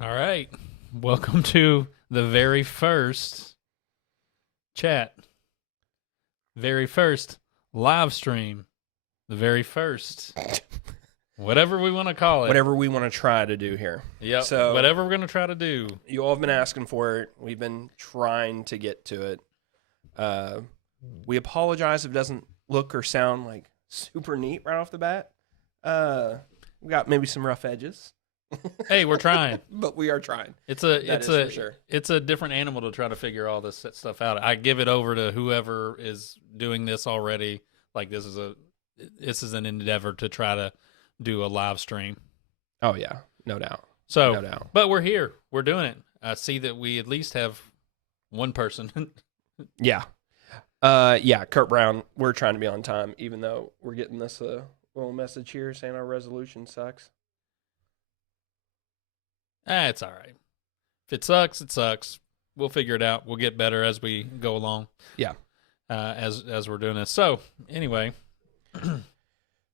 All right. Welcome to the very first chat. Very first live stream. The very first. Whatever we want to call it. Whatever we want to try to do here. Yep. So, whatever we're going to try to do. You all have been asking for it. We've been trying to get to it. We apologize if it doesn't look or sound like super neat right off the bat. We got maybe some rough edges. Hey, we're trying. But we are trying. It's sure. a different animal to try to figure all this stuff out. I give it over to whoever is doing this already. Like this is an endeavor to try to do a live stream. Oh yeah, no doubt. So, no doubt. But we're here. We're doing it. I see that we at least have one person. Yeah. Yeah, Kurt Brown, we're trying to be on time, even though we're getting this little message here saying our resolution sucks. It's all right. If it sucks, it sucks. We'll figure it out. We'll get better as we go along. Yeah. As we're doing this. So, anyway.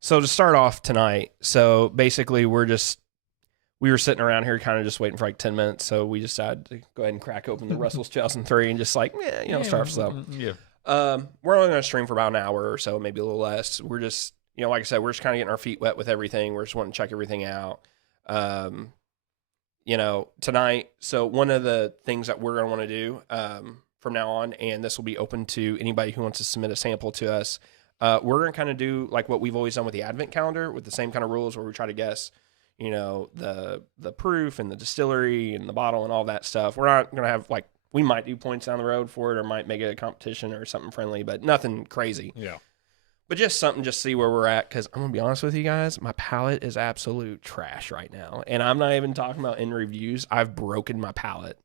So to start off tonight, so basically we were sitting around here kind of just waiting for like 10 minutes, so we decided to go ahead and crack open the Russell's 2003 and just like, start off slow. Yeah. We're only going to stream for about an hour or so, maybe a little less. We're just, like I said, we're just kind of getting our feet wet with everything. We're just wanting to check everything out. Tonight, so one of the things that we're going to want to do from now on, and this will be open to anybody who wants to submit a sample to us, we're going to kind of do like what we've always done with the advent calendar with the same kind of rules where we try to guess, the proof and the distillery and the bottle and all that stuff. We're not going to have like, we might do points down the road for it or might make it a competition or something friendly, but nothing crazy. Yeah. But just something, just see where we're at, because I'm going to be honest with you guys, my palate is absolute trash right now. And I'm not even talking about in reviews. I've broken my palate.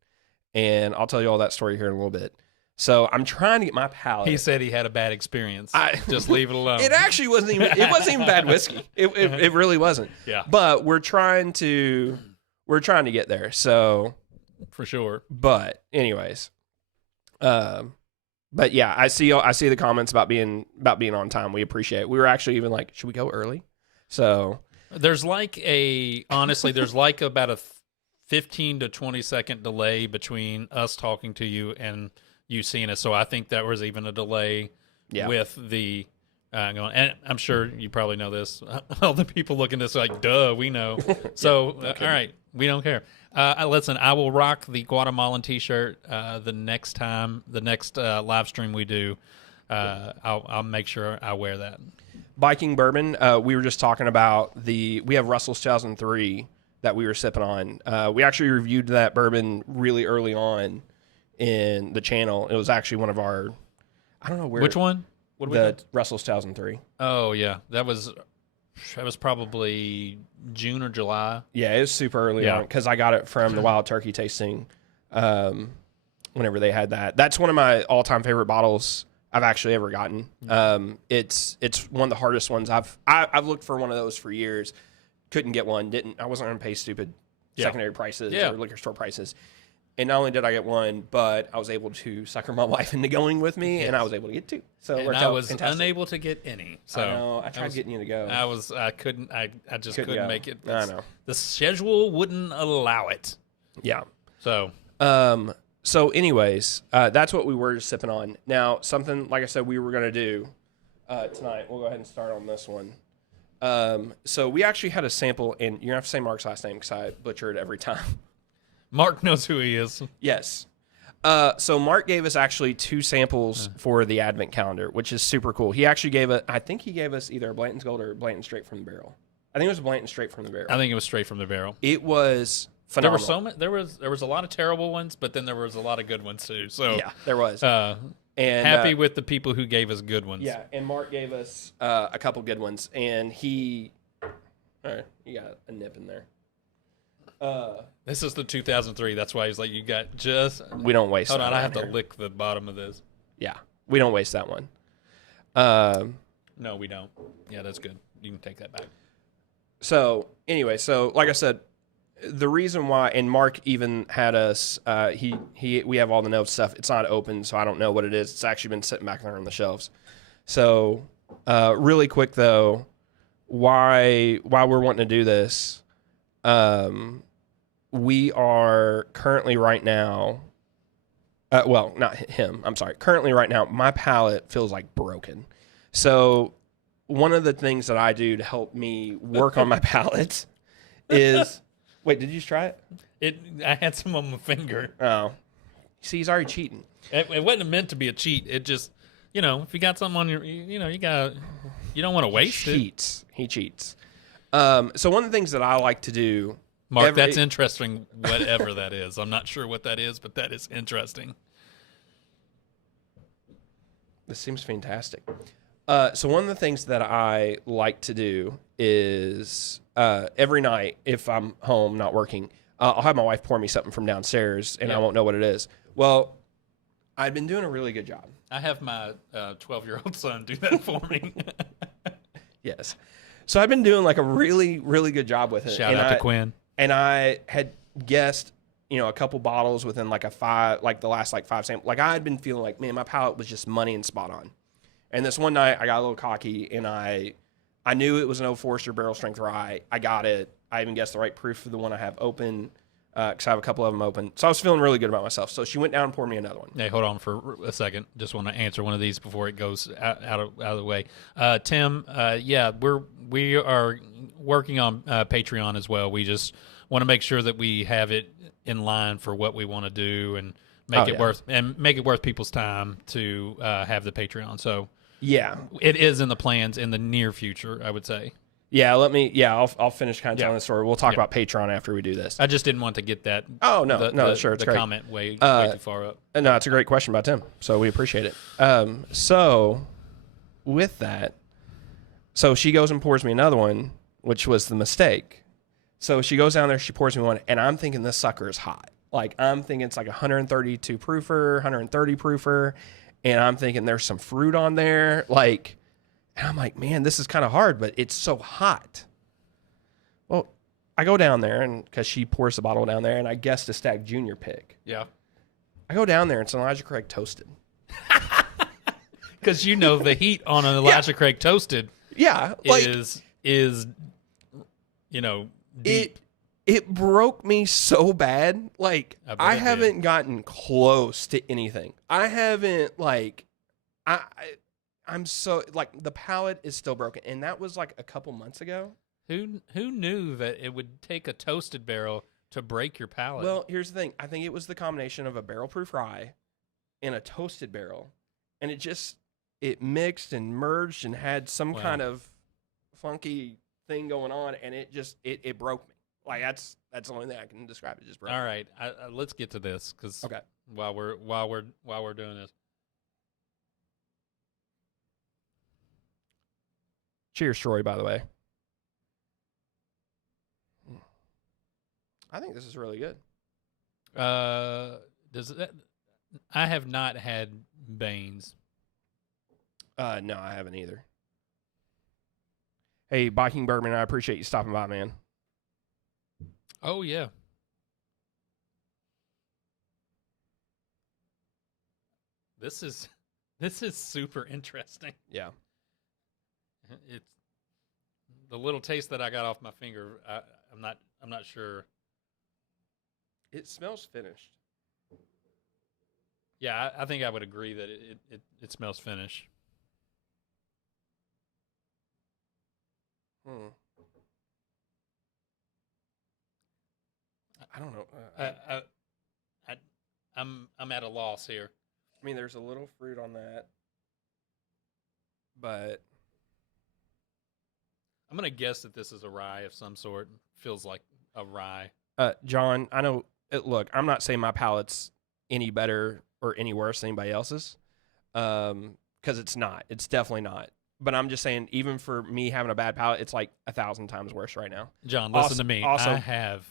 And I'll tell you all that story here in a little bit. So I'm trying to get my palate. He said he had a bad experience. Just leave it alone. It actually wasn't even bad whiskey. It really wasn't. Yeah. But we're trying to get there. So for sure. But anyways, but yeah, I see the comments about being on time. We appreciate it. We were actually even like, should we go early? So there's like about a 15 to 20 second delay between us talking to you and you seeing us. So I think that was even a delay with the going. And I'm sure you probably know this. All the people looking at this like, duh, we know. So all right, we don't care. Listen, I will rock the Guatemalan T-shirt the next live stream we do. I'll make sure I wear that. Biking bourbon. We were just talking about we have Russell's 2003 that we were sipping on. We actually reviewed that bourbon really early on in the channel. It was actually one of our, I don't know where. Which one? The Russell's 2003. Oh yeah, that was probably June or July. Yeah, it was super early on because I got it from the Wild Turkey tasting. Whenever they had that, that's one of my all-time favorite bottles I've actually ever gotten. It's one of the hardest ones I've looked for one of those for years. Couldn't get one. I wasn't going to pay stupid secondary prices or liquor store prices. And not only did I get one, but I was able to sucker my wife into going with me, and I was able to get two. So it worked out I was fantastic. unable to get any. So I know. I tried getting you to go. I couldn't. I just couldn't make it. I know. The schedule wouldn't allow it. Yeah. So. So anyways, that's what we were just sipping on. Now, something like I said we were going to do tonight. We'll go ahead and start on this one. So we actually had a sample, and you're going to have to say Mark's last name because I butcher it every time. Mark knows who he is. Yes. So Mark gave us actually two samples for the Advent calendar, which is super cool. He actually I think he gave us either a Blanton's Gold or a Blanton Straight from the Barrel. I think it was a Blanton Straight from the Barrel. I think it was straight from the barrel. It was phenomenal. There was a lot of terrible ones, but then there was a lot of good ones too. So yeah, there was. And happy with the people who gave us good ones. Yeah, and Mark gave us a couple good ones, and all right, you got a nip in there. This is the 2003. That's why he's like, you got just. We don't waste. Hold on, I have to lick the bottom of this. Yeah, we don't waste that one. No, we don't. Yeah, that's good. You can take that back. So anyway, like I said, the reason why, and Mark even had us. We have all the notes stuff. It's not open, so I don't know what it is. It's actually been sitting back there on the shelves. So really quick though, why we're wanting to do this. we are currently right now. Well, not him. I'm sorry. Currently, right now, my palate feels like broken. So, one of the things that I do to help me work on my palate is. Wait, did you just try it? I had some on my finger. Oh, see, he's already cheating. It wasn't meant to be a cheat. It just, if you got something on your, you don't want to waste it. He cheats. So one of the things that I like to do, Mark, that's interesting. Whatever that is, I'm not sure what that is, but that is interesting. This seems fantastic. So one of the things that I like to do is every night, if I'm home not working, I'll have my wife pour me something from downstairs, and I won't know what it is. Well, I've been doing a really good job. I have my 12-year-old son do that for me. Yes. So I've been doing like a really, really good job with it. Shout out to Quinn. And I had guessed, a couple bottles within like the last 5 samples. Like I had been feeling like, man, my palate was just money and spot on. And this one night I got a little cocky and I knew it was an Old Forester barrel strength rye. I got it. I even guessed the right proof for the one I have open. Because I have a couple of them open. So I was feeling really good about myself. So she went down and poured me another one. Hey, hold on for a second. Just want to answer one of these before it goes out of the way. Tim, we are working on Patreon as well. We just want to make sure that we have it in line for what we want to do and make it worth people's time to have the Patreon. So yeah, it is in the plans in the near future, I would say. Yeah, I'll finish kind of telling the story. We'll talk about Patreon after we do this. I just didn't want to get that. Oh, no, sure. It's the great. comment way too far up. No, it's a great question by Tim, so we appreciate it. So with that, so she goes and pours me another one, which was the mistake. So she goes down there, she pours me one, and I'm thinking this sucker is hot. Like, I'm thinking it's like 132 proofer, 130 proofer, and I'm thinking there's some fruit on there, like... And I'm like, man, this is kind of hard, but it's so hot. Well, I go down there, and because she pours the bottle down there, and I guessed a Stag Junior pick. Yeah. I go down there, and it's an Elijah Craig toasted. Because the heat on an Elijah Craig toasted is deep. It broke me so bad. Like, I haven't gotten close to anything. I haven't, I'm so the palate is still broken, and that was like a couple months ago. Who knew that it would take a toasted barrel to break your palate? Well, here's the thing. I think it was the combination of a barrel proof rye and a toasted barrel, and it mixed and merged and had some kind of funky thing going on, and it broke me. Like that's the only thing I can describe. It just broke. All right, let's get to this because while we're doing this. Cheers, Troy, by the way. I think this is really good. I have not had Baines. No, I haven't either. Hey, Biking Bourbon, I appreciate you stopping by, man. Oh, yeah. This is super interesting. Yeah. It's the little taste that I got off my finger. I'm not sure. It smells finished. Yeah, I think I would agree that it smells finished. I don't know. I'm at a loss here. I mean, there's a little fruit on that, but I'm gonna guess that this is a rye of some sort. Feels like a rye. John, I know. Look, I'm not saying my palate's any better or any worse than anybody else's, because it's not. It's definitely not. But I'm just saying, even for me having a bad palate, it's like 1,000 times worse right now. John, listen to me. I have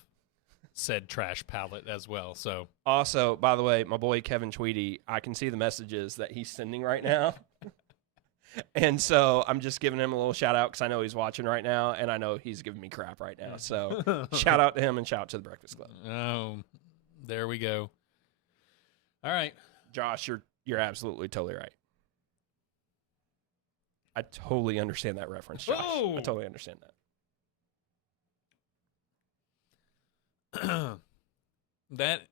said trash palate as well. So also, by the way, my boy Kevin Tweedy, I can see the messages that he's sending right now. And so I'm just giving him a little shout out because I know he's watching right now, and I know he's giving me crap right now. So shout out to him and shout out to the Breakfast Club. Oh, there we go. All right, Josh, you're absolutely totally right. I totally understand that reference, Josh. I totally understand that. That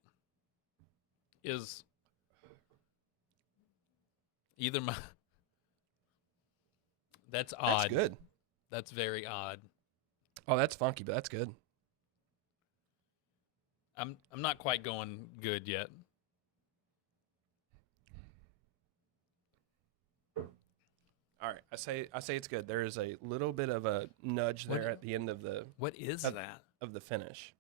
is either my. That's odd. That's good. That's very odd. Oh, that's funky, but that's good. I'm not quite going good yet. All right, I say it's good. There is a little bit of a nudge there at the end of the What is that? Of the finish.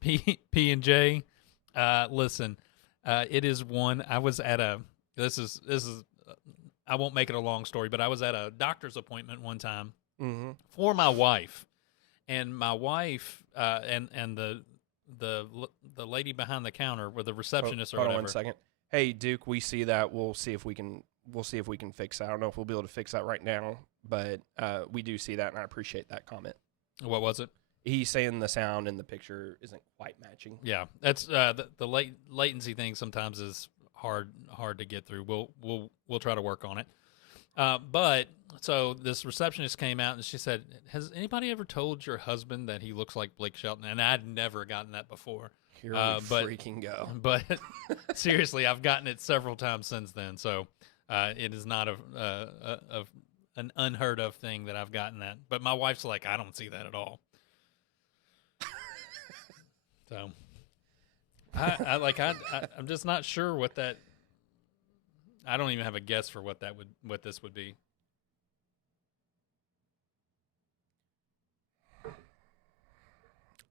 P&J, listen, it is one. I was at a. This is. I won't make it a long story, but I was at a doctor's appointment one time for my wife, and my wife and the lady behind the counter, or the receptionist, or whatever. Hold on 1 second. Hey, Duke, we see that. We'll see if we can fix that. I don't know if we'll be able to fix that right now, but we do see that, and I appreciate that comment. What was it? He's saying the sound in the picture isn't quite matching. Yeah, that's the latency thing. Sometimes is hard to get through. We'll try to work on it. But so this receptionist came out and she said, "Has anybody ever told your husband that he looks like Blake Shelton?" And I'd never gotten that before. Here we freaking go. But seriously, I've gotten it several times since then. So it is not an unheard of thing that I've gotten that. But my wife's like, "I don't see that at all." So, I'm just not sure what that. I don't even have a guess for what this would be.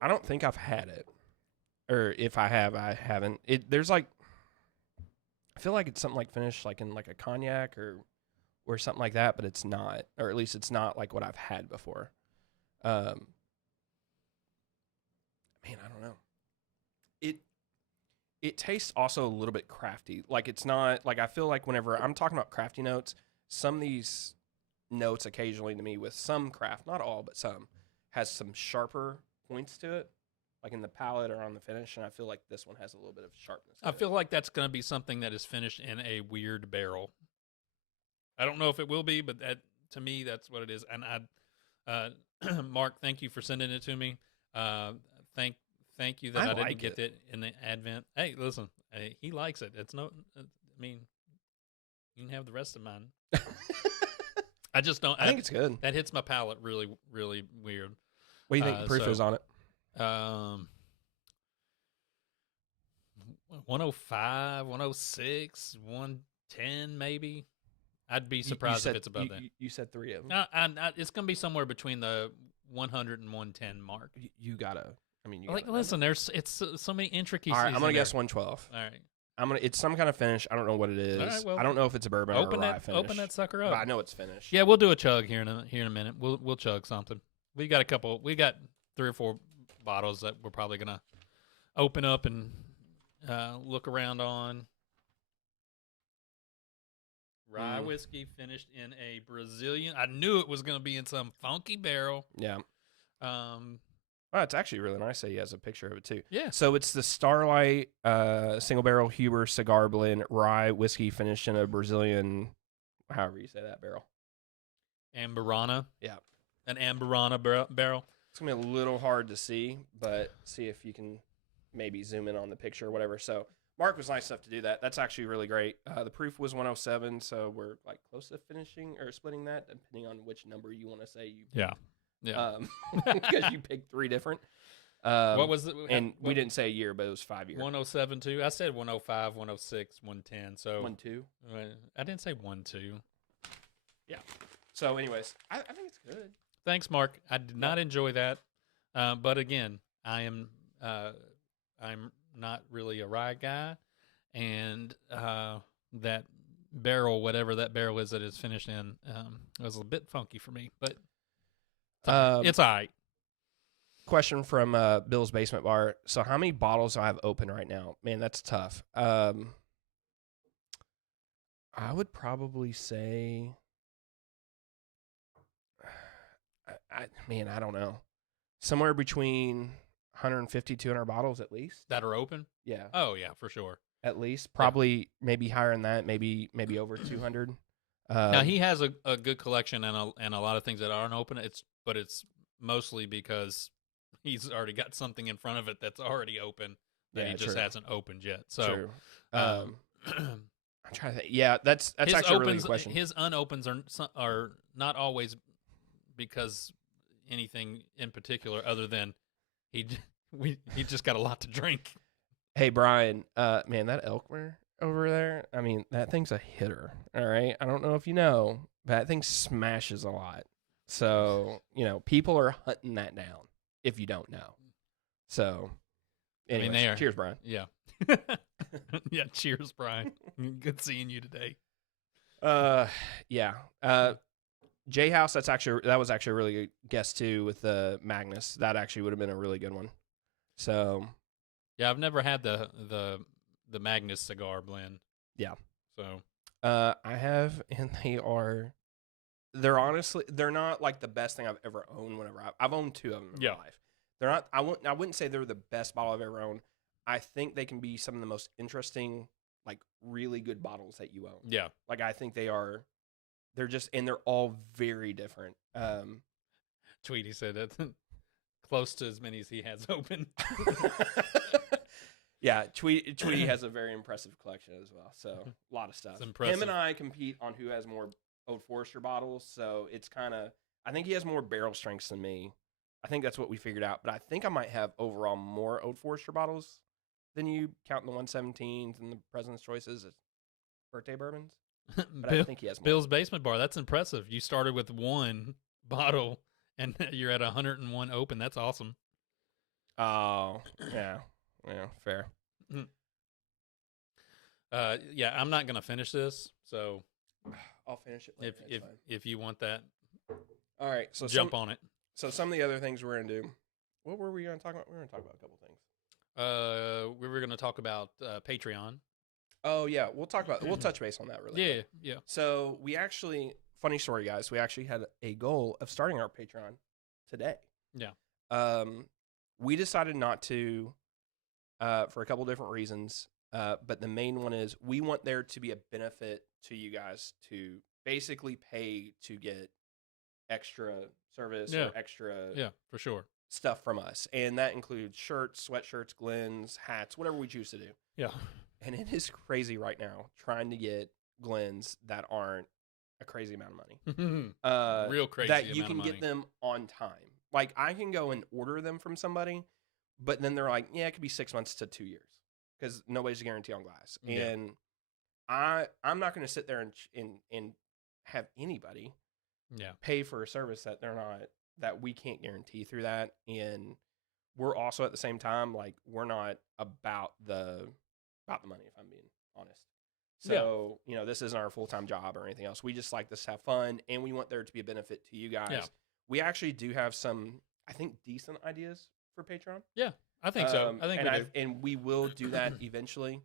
I don't think I've had it, or if I have, I haven't. There's like, I feel like it's something like finished like in like a cognac or something like that, but it's not, or at least it's not like what I've had before. Man, I don't know. It tastes also a little bit crafty. Like it's not like I feel like whenever I'm talking about crafty notes, some of these notes occasionally to me with some craft, not all, but some, has some sharper points to it, like in the palate or on the finish. And I feel like this one has a little bit of sharpness. I feel like that's going to be something that is finished in a weird barrel. I don't know if it will be, but to me, that's what it is. And Mark, thank you for sending it to me. Thank you that I didn't get it in the Advent. Hey, listen, he likes it. It's no, I mean, you can have the rest of mine. I just don't. I think it's good. That hits my palate really, really weird. What do you think the proof is on it? 105, 106, 110 maybe. I'd be surprised if it's above that. You said 3 of them. It's going to be somewhere between the 100 and 110 mark. You gotta. I mean, listen. It's so many intricacies. All right, I'm gonna guess 112. All right, It's some kind of finish. I don't know what it is. Right, well, I don't know if it's a bourbon or a rye finish. Open that sucker up. But I know it's finished. Yeah, we'll do a chug here in a minute. We'll chug something. We got 3 or 4 bottles that we're probably gonna open up and look around on. Rye whiskey finished in a Brazilian. I knew it was gonna be in some funky barrel. Yeah. Well, it's actually really nice that he has a picture of it, too. Yeah. So it's the Starlight Single Barrel Huber Cigar Blend Rye Whiskey finished in a Brazilian, however you say that, barrel. Amburana. Yeah. An Amburana barrel. It's going to be a little hard to see, but see if you can maybe zoom in on the picture or whatever. So Mark was nice enough to do that. That's actually really great. The proof was 107, so we're like close to finishing or splitting that, depending on which number you want to say you picked. Yeah, because you picked 3 different. What was it? And we didn't say a year, but it was 5 years. 107 too. I said 105, 106, 110. So 1-2. I didn't say 1-2. Yeah. So, anyways, I think it's good. Thanks, Mark. I did not enjoy that, but again, I'm not really a rye guy, and that barrel, whatever that barrel is that it's finished in, was a bit funky for me, but. It's all right. Question from Bill's Basement Bar. So how many bottles do I have open right now? Man, that's tough. I would probably say, I don't know. Somewhere between 150, 200 bottles at least. That are open? Yeah. Oh, yeah, for sure. At least. Probably maybe higher than that, maybe over 200. Now he has a good collection and a lot of things that aren't open. But it's mostly because he's already got something in front of it that's already open that he just hasn't opened yet. So, I'm trying to think. Yeah, that's actually a really good question. His unopens are not always because anything in particular, other than he just got a lot to drink. Hey Brian, man, that Elkmer over there, I mean, that thing's a hitter. All right, I don't know if you know, but that thing smashes a lot. So people are hunting that down. If you don't know, so anyways, cheers, Brian. Yeah, yeah. Cheers, Brian. Good seeing you today. Yeah. J House. That was actually a really good guess too with the Magnus. That actually would have been a really good one. So, yeah, I've never had the Magnus cigar blend. Yeah. So, I have, and they're not like the best thing I've ever owned. Whenever I've owned two of them in my life, they're not. I wouldn't say they're the best bottle I've ever owned. I think they can be some of the most interesting, like really good bottles that you own. Yeah, like I think they are. They're they're all very different. Tweety said it close to as many as he has open. Yeah, Tweety has a very impressive collection as well. So a lot of stuff. Him and I compete on who has more Old Forester bottles. So it's I think he has more barrel strengths than me. I think that's what we figured out. But I think I might have overall more Old Forester bottles than you, counting the 117s and the President's Choices as birthday bourbons. But I think he has more. Bill's Basement Bar. That's impressive. You started with one bottle and you're at 101 open. That's awesome. Oh, yeah. Yeah, fair. Yeah, I'm not gonna finish this, so I'll finish it later. If you want that. All right, so jump on it. So some of the other things we're gonna do. What were we gonna talk about? We were gonna talk about a couple things. We were gonna talk about Patreon. Oh yeah, we'll touch base on that really quick. Yeah. So we actually, funny story, guys. We actually had a goal of starting our Patreon today. Yeah. We decided not to. For a couple different reasons. But the main one is we want there to be a benefit to you guys to basically pay to get extra service or extra for sure stuff from us. And that includes shirts, sweatshirts, Glens, hats, whatever we choose to do. Yeah. And it is crazy right now trying to get Glens that aren't a crazy amount of money. Real crazy that you can get them on time. Like I can go and order them from somebody, but then they're like, yeah, it could be 6 months to 2 years because nobody's a guarantee on glass. Yeah. And I'm not going to sit there and have anybody pay for a service that we can't guarantee through that. And we're also at the same time, like we're not about the money, if I'm being honest. So, this isn't our full-time job or anything else. We just like this to have fun and we want there to be a benefit to you guys. Yeah. We actually do have some, I think, decent ideas for Patreon. Yeah, I think so. And we will do that eventually.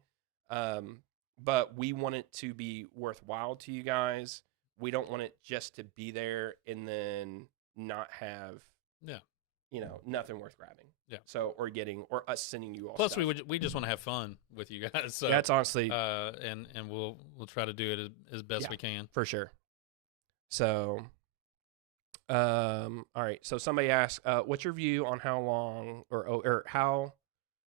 But we want it to be worthwhile to you guys. We don't want it just to be there and then not have, nothing worth grabbing. Yeah. So or us sending you all. Plus, stuff. we just want to have fun with you guys. So that's honestly, and we'll try to do it as best we can for sure. So. All right. So somebody asked, what's your view on how long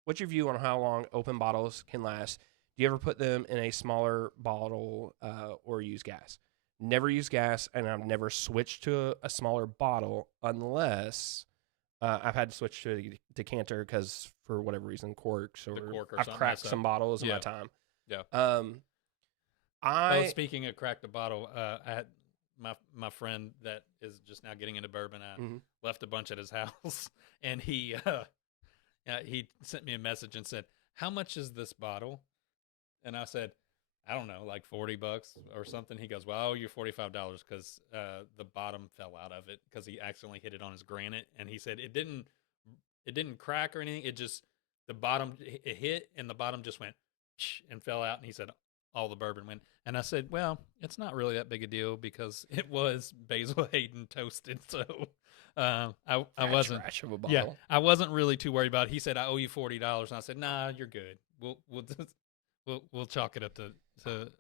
what's your view on how long open bottles can last? Do you ever put them in a smaller bottle, or use gas? Never use gas. And I've never switched to a smaller bottle unless, I've had to switch to a decanter because for whatever reason, corks or I've cracked some bottles in my time. Yeah. Speaking of cracked a bottle, I had my friend that is just now getting into bourbon. I left a bunch at his house, and he sent me a message and said, "How much is this bottle?" And I said, "I don't know, like $40 or something." He goes, "Well, I owe you $45 because the bottom fell out of it because he accidentally hit it on his granite." And he said it didn't crack or anything. It just the bottom it hit and the bottom just went and fell out. And he said, all the bourbon went. And I said, well, it's not really that big a deal because it was Basil Hayden toasted. So I wasn't trash of a bottle. Yeah, I wasn't really too worried about it. He said, I owe you $40. And I said, nah, you're good. We'll chalk it up to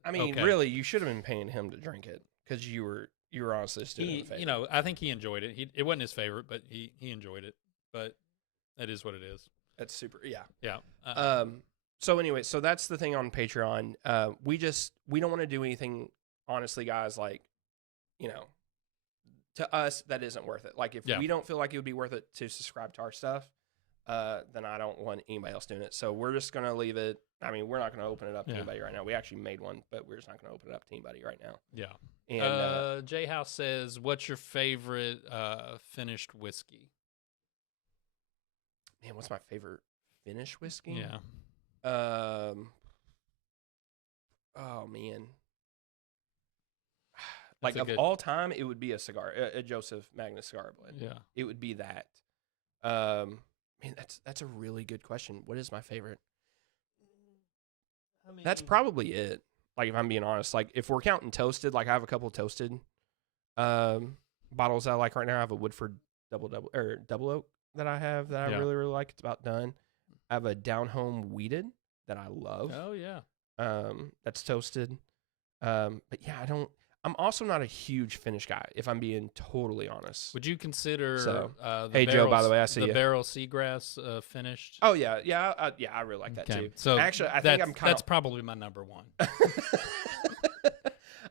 I mean, okay. Really, you should have been paying him to drink it. because you were honestly just doing it a favor. You know, I think he enjoyed it. It wasn't his favorite, but he enjoyed it. But that is what it is. That's super. Yeah. Yeah. So anyway, so that's the thing on Patreon. We don't want to do anything, honestly, guys. Like, you know, to us that isn't worth it. Like if we don't feel like it would be worth it to subscribe to our stuff, then I don't want anybody else doing it. So we're just gonna leave it. I mean, we're not gonna open it up to anybody right now. We actually made one, but we're just not gonna open it up to anybody right now. Yeah. And J House says, "What's your favorite finished whiskey?" Man, what's my favorite Finnish whiskey? Yeah. Oh man. Like of all time, it would be a cigar, a Joseph Magnus cigar blend. Yeah, it would be that. Man, that's a really good question. What is my favorite? I mean, that's probably it. Like if I'm being honest, like if we're counting toasted, like I have a couple of toasted bottles I like right now. I have a Woodford double oak that I have that I really like. It's about done. I have a Down Home Wheated that I love. Oh yeah. That's toasted. But yeah, I'm also not a huge Finnish guy, if I'm being totally honest. Would you consider Joe, by the way, I see you. Barrel Seagrass finished? Oh yeah, I really like that too. So actually, I think that's probably my number one.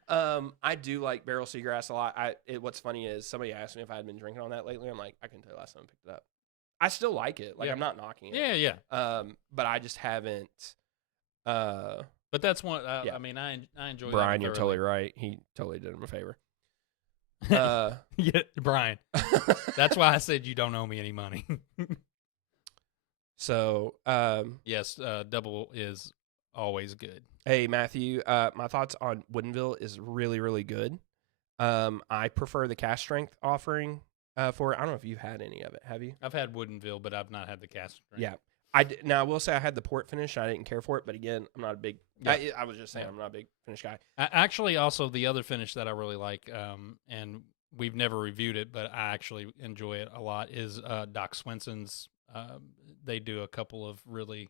I do like Barrel Seagrass a lot. What's funny is somebody asked me if I had been drinking on that lately. I'm like, I couldn't tell you last time I picked it up. I still like it. Like I'm not knocking it. Yeah. But I just haven't. But that's one. I mean, I enjoy. Brian, you're totally right. He totally did him a favor. Yeah, Brian. That's why I said you don't owe me any money. So, yes, double is always good. Hey, Matthew. My thoughts on Woodinville is really, really good. I prefer the cask strength offering for it. I don't know if you've had any of it. Have you? I've had Woodinville, but I've not had the cask strength. Yeah. Now, I will say I had the port finish. I didn't care for it, but again, I'm not a big. Yeah. I was just saying I'm not a big finish guy. Actually, also the other finish that I really like, and we've never reviewed it, but I actually enjoy it a lot, is Doc Swenson's. They do a couple of really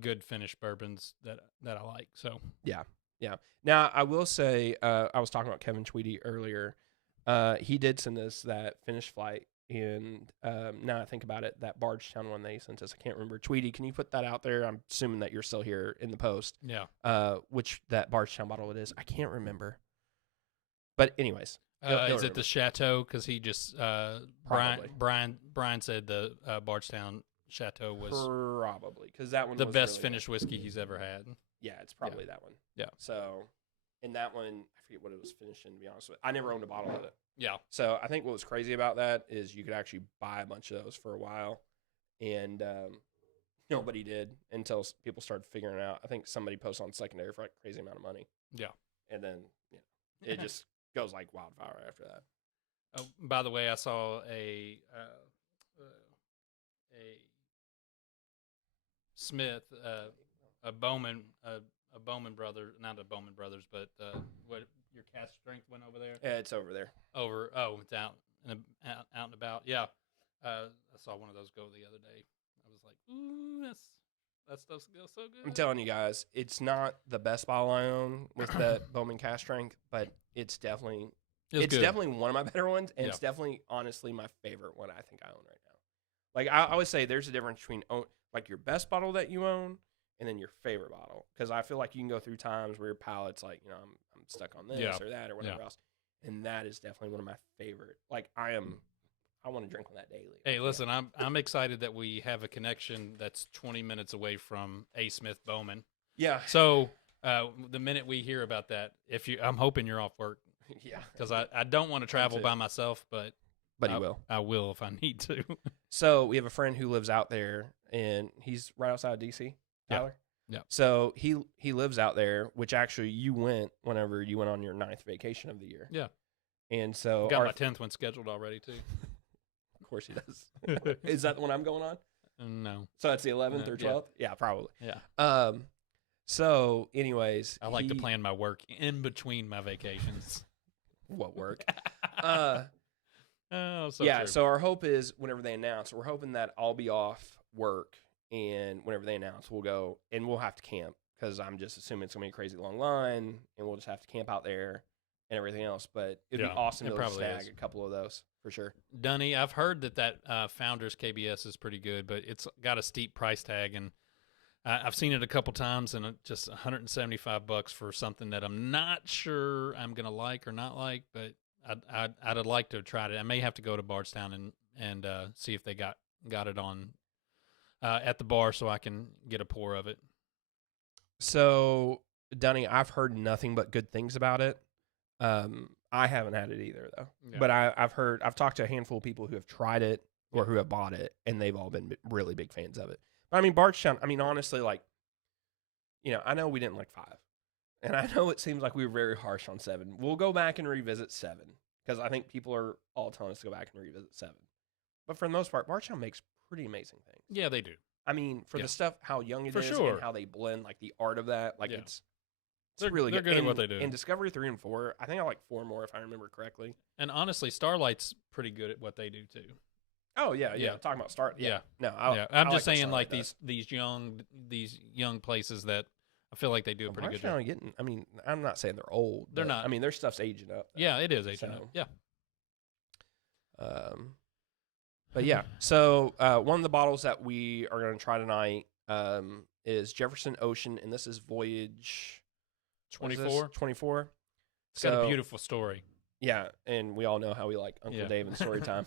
good finished bourbons that I like. So yeah. Now I will say I was talking about Kevin Tweedy earlier. He did send us that finished flight. And now I think about it, that Bardstown one that he sent us, I can't remember. Tweety, can you put that out there? I'm assuming that you're still here in the post. Yeah. Which that Bardstown bottle it is. I can't remember. But anyways. Is it the Chateau? Because he just, Brian said the Bardstown Chateau was probably, because that one the was best really finished whiskey he's ever had. Yeah, it's probably that one. Yeah. So, and that one, I forget what it was finished in, to be honest with you. I never owned a bottle of it. Yeah. So I think what was crazy about that is you could actually buy a bunch of those for a while, and nobody did until people started figuring it out. I think somebody posted on secondary for like a crazy amount of money. Yeah. And then it just goes like wildfire after that. Oh, by the way, I saw a Smith, a Bowman brother, not a Bowman Brothers, but what your cask strength went over there? Yeah, it's over there. It's out and about. Yeah, I saw one of those go the other day. I was like, ooh, that stuff feels so good. I'm telling you guys, it's not the best bottle I own with that Bowman cask strength, but it's definitely definitely one of my better ones, and it's definitely honestly my favorite one I think I own right now. Like I always say, there's a difference between like your best bottle that you own and then your favorite bottle, because I feel like you can go through times where your palate's like, I'm stuck on this or that or whatever else, and that is definitely one of my favorite. Like I want to drink on that daily. Hey, listen, I'm excited that we have a connection that's 20 minutes away from A. Smith Bowman. Yeah. So the minute we hear about that, I'm hoping you're off work. Yeah. Because I don't want to travel by myself, but you will. I will if I need to. So we have a friend who lives out there, and he's right outside of D.C., Tyler. Yeah. So he lives out there, which actually you went whenever you went on your 9th vacation of the year. Yeah. And so got my 10th one scheduled already too. Of course he does. Is that the one I'm going on? No. So that's the 11th or 12th? Yeah, probably. Yeah. So anyways, I like to plan my work in between my vacations. What work? True. So our hope is whenever they announce, we're hoping that I'll be off work, and whenever they announce, we'll go and we'll have to camp, because I'm just assuming it's gonna be a crazy long line, and we'll just have to camp out there and everything else. But it'd be awesome to snag a couple of those for sure. Dunny, I've heard that Founders KBS is pretty good, but it's got a steep price tag, and I've seen it a couple times, and just $175 for something that I'm not sure I'm gonna like or not like. But I'd like to try it. I may have to go to Bardstown and see if they got it on at the bar, so I can get a pour of it. So, Dunny, I've heard nothing but good things about it. I haven't had it either, though. Yeah. But I've talked to a handful of people who have tried it or who have bought it, and they've all been really big fans of it. But I mean, Bardstown, I mean, honestly, like, I know we didn't like 5. And I know it seems like we were very harsh on 7. We'll go back and revisit 7, because I think people are all telling us to go back and revisit 7. But for the most part, Bardstown makes pretty amazing things. Yeah, they do. I mean, for the stuff, how young it is, and how they blend, like, the art of that, like, it's really good. They're good at what they do. And Discovery 3 and 4, I think I like 4 more, if I remember correctly. And honestly, Starlight's pretty good at what they do, too. Oh, yeah. Talking about Starlight. Yeah. No, I'm just saying, like, these young places that I feel like they do a pretty good job. I mean, I'm not saying they're old. They're not. I mean, their stuff's aging up. Though. Yeah, it is aging up. Yeah. But yeah, so one of the bottles that we are going to try tonight is Jefferson Ocean, and this is Voyage 24. 24. It's got a beautiful story. Yeah, and we all know how we like Uncle Dave and story time.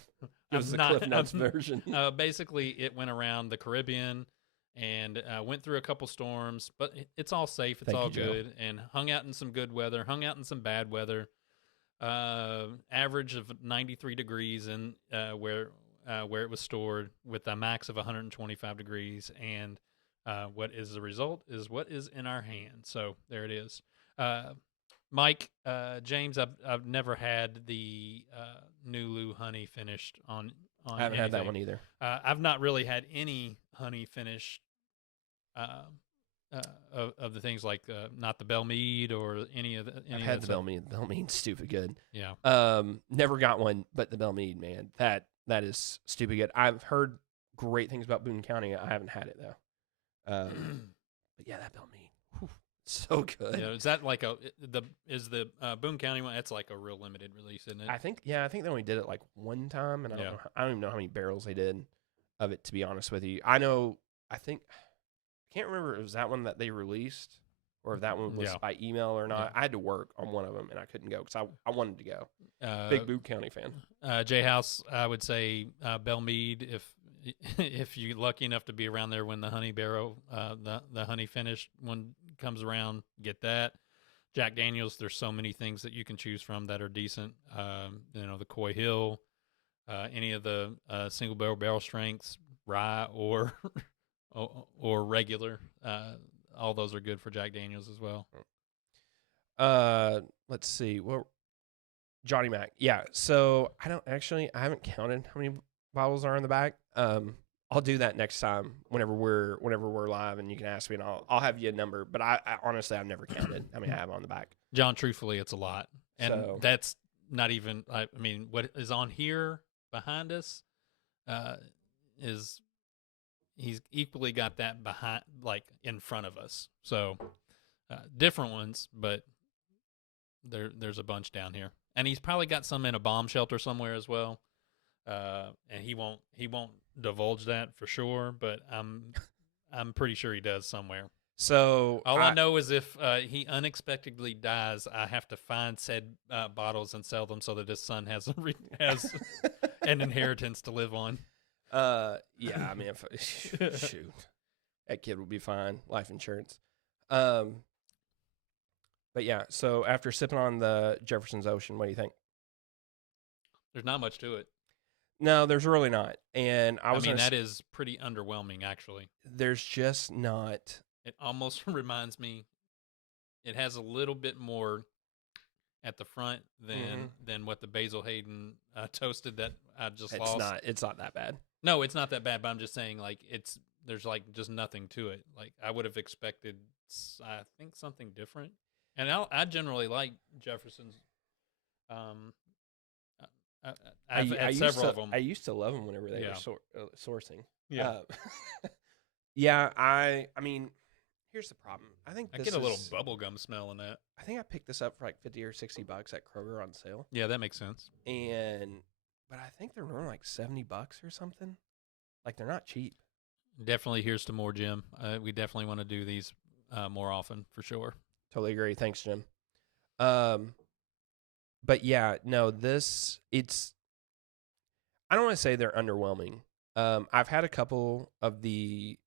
It was the Cliff Notes version. Basically, it went around the Caribbean and went through a couple storms, but it's all safe. It's all good, and hung out in some good weather, hung out in some bad weather. Average of 93 degrees in where it was stored, with a max of 125 degrees, and what is the result is what is in our hand. So there it is. Mike, James, I've never had the Nulu honey finished on I haven't had that one either. I've not really had any honey finished of the things like not the Belle Meade or any of the. I've had the Belle Meade. The Belle Meade's stupid good. Yeah. Never got one, but the Belle Meade, man, that is stupid good. I've heard great things about Boone County. I haven't had it though. But yeah, that Belle Meade, so good. Yeah, is that like the Boone County one? That's like a real limited release, isn't it? I think they only did it like one time, and I don't even know how many barrels they did of it. To be honest with you, I can't remember if it was that one that they released or if that one was by email or not. I had to work on one of them, and I couldn't go because I wanted to go. Big Boone County fan. J House, I would say Belle Meade if you're lucky enough to be around there when the honey barrel, the honey finished one comes around, get that. Jack Daniels, there's so many things that you can choose from that are decent. The Coy Hill, any of the single barrel strengths, rye or regular. All those are good for Jack Daniels as well. Let's see. Well, Johnny Mac. Yeah. So I haven't counted how many bottles are in the back. I'll do that next time whenever we're live, and you can ask me, and I'll have you a number. But I honestly, I've never counted. I mean, I have on the back. John, truthfully, it's a lot, and that's not even. I mean, what is on here behind us is he's equally got that behind, like in front of us. So different ones, but there's a bunch down here, and he's probably got some in a bomb shelter somewhere as well. And he won't divulge that for sure, but I'm pretty sure he does somewhere. So all I know is if he unexpectedly dies, I have to find said bottles and sell them so that his son has an inheritance to live on. Yeah, I mean, shoot, that kid will be fine. Life insurance. But yeah, so after sipping on the Jefferson's Ocean, what do you think? There's not much to it. No, there's really not. And I mean, that is pretty underwhelming, actually. There's just not. It almost reminds me, it has a little bit more at the front than what the Basil Hayden toasted that I just lost. It's not that bad. No, it's not that bad, but I'm just saying, like, there's like just nothing to it. Like, I would have expected, I think, something different. And I generally like Jefferson's. I've had several of them. I used to love them whenever they were sourcing. Yeah. Yeah, I mean, Here's the problem. I think I get a little bubblegum smell in that. I think I picked this up for like $50 or $60 at Kroger on sale. Yeah, that makes sense. But I think they're running like $70 or something. Like they're not cheap. Definitely here's to more, Jim. We definitely want to do these more often for sure. Totally agree. Thanks, Jim. But yeah, no, I don't want to say they're underwhelming. I've had a couple of the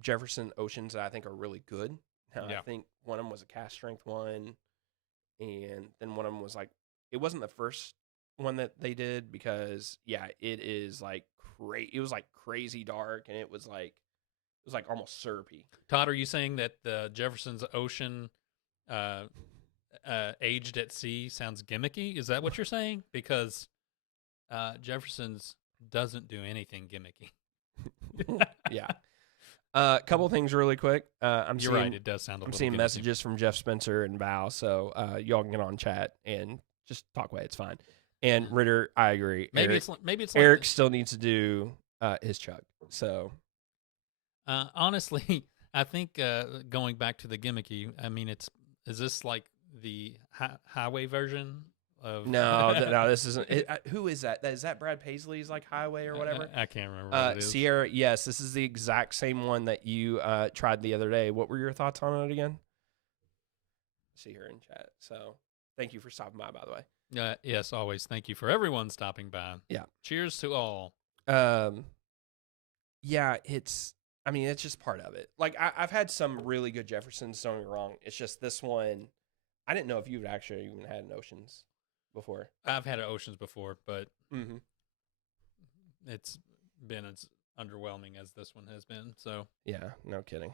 Jefferson Oceans that I think are really good. I think one of them was a cast strength one, and then one of them was like, it wasn't the first one that they did because it is like it was like crazy dark, and it was like almost syrupy. Todd, are you saying that the Jefferson's Ocean aged at sea sounds gimmicky? Is that what you're saying? Because Jefferson's doesn't do anything gimmicky. Yeah. A couple things really quick. You're right. It does sound a little I'm seeing gimmicky. messages from Jeff Spencer and Val, so y'all can get on chat and just talk away. It's fine. And Ritter, I agree. Maybe it's like Eric still needs to do his chug. So honestly, I think going back to the gimmicky, I mean, is this like the highway version? No, this isn't. Who is that? Is that Brad Paisley's like Highway or whatever? I can't remember what it is. Sierra, yes, this is the exact same one that you tried the other day. What were your thoughts on it again? See her in chat. So thank you for stopping by the way. Yes, always. Thank you for everyone stopping by. Yeah. Cheers to all. Yeah, it's just part of it. Like I've had some really good Jeffersons, don't get me wrong. It's just this one, I didn't know if you've actually even had an Oceans before. I've had Oceans before, but it's been as underwhelming as this one has been. So yeah, no kidding.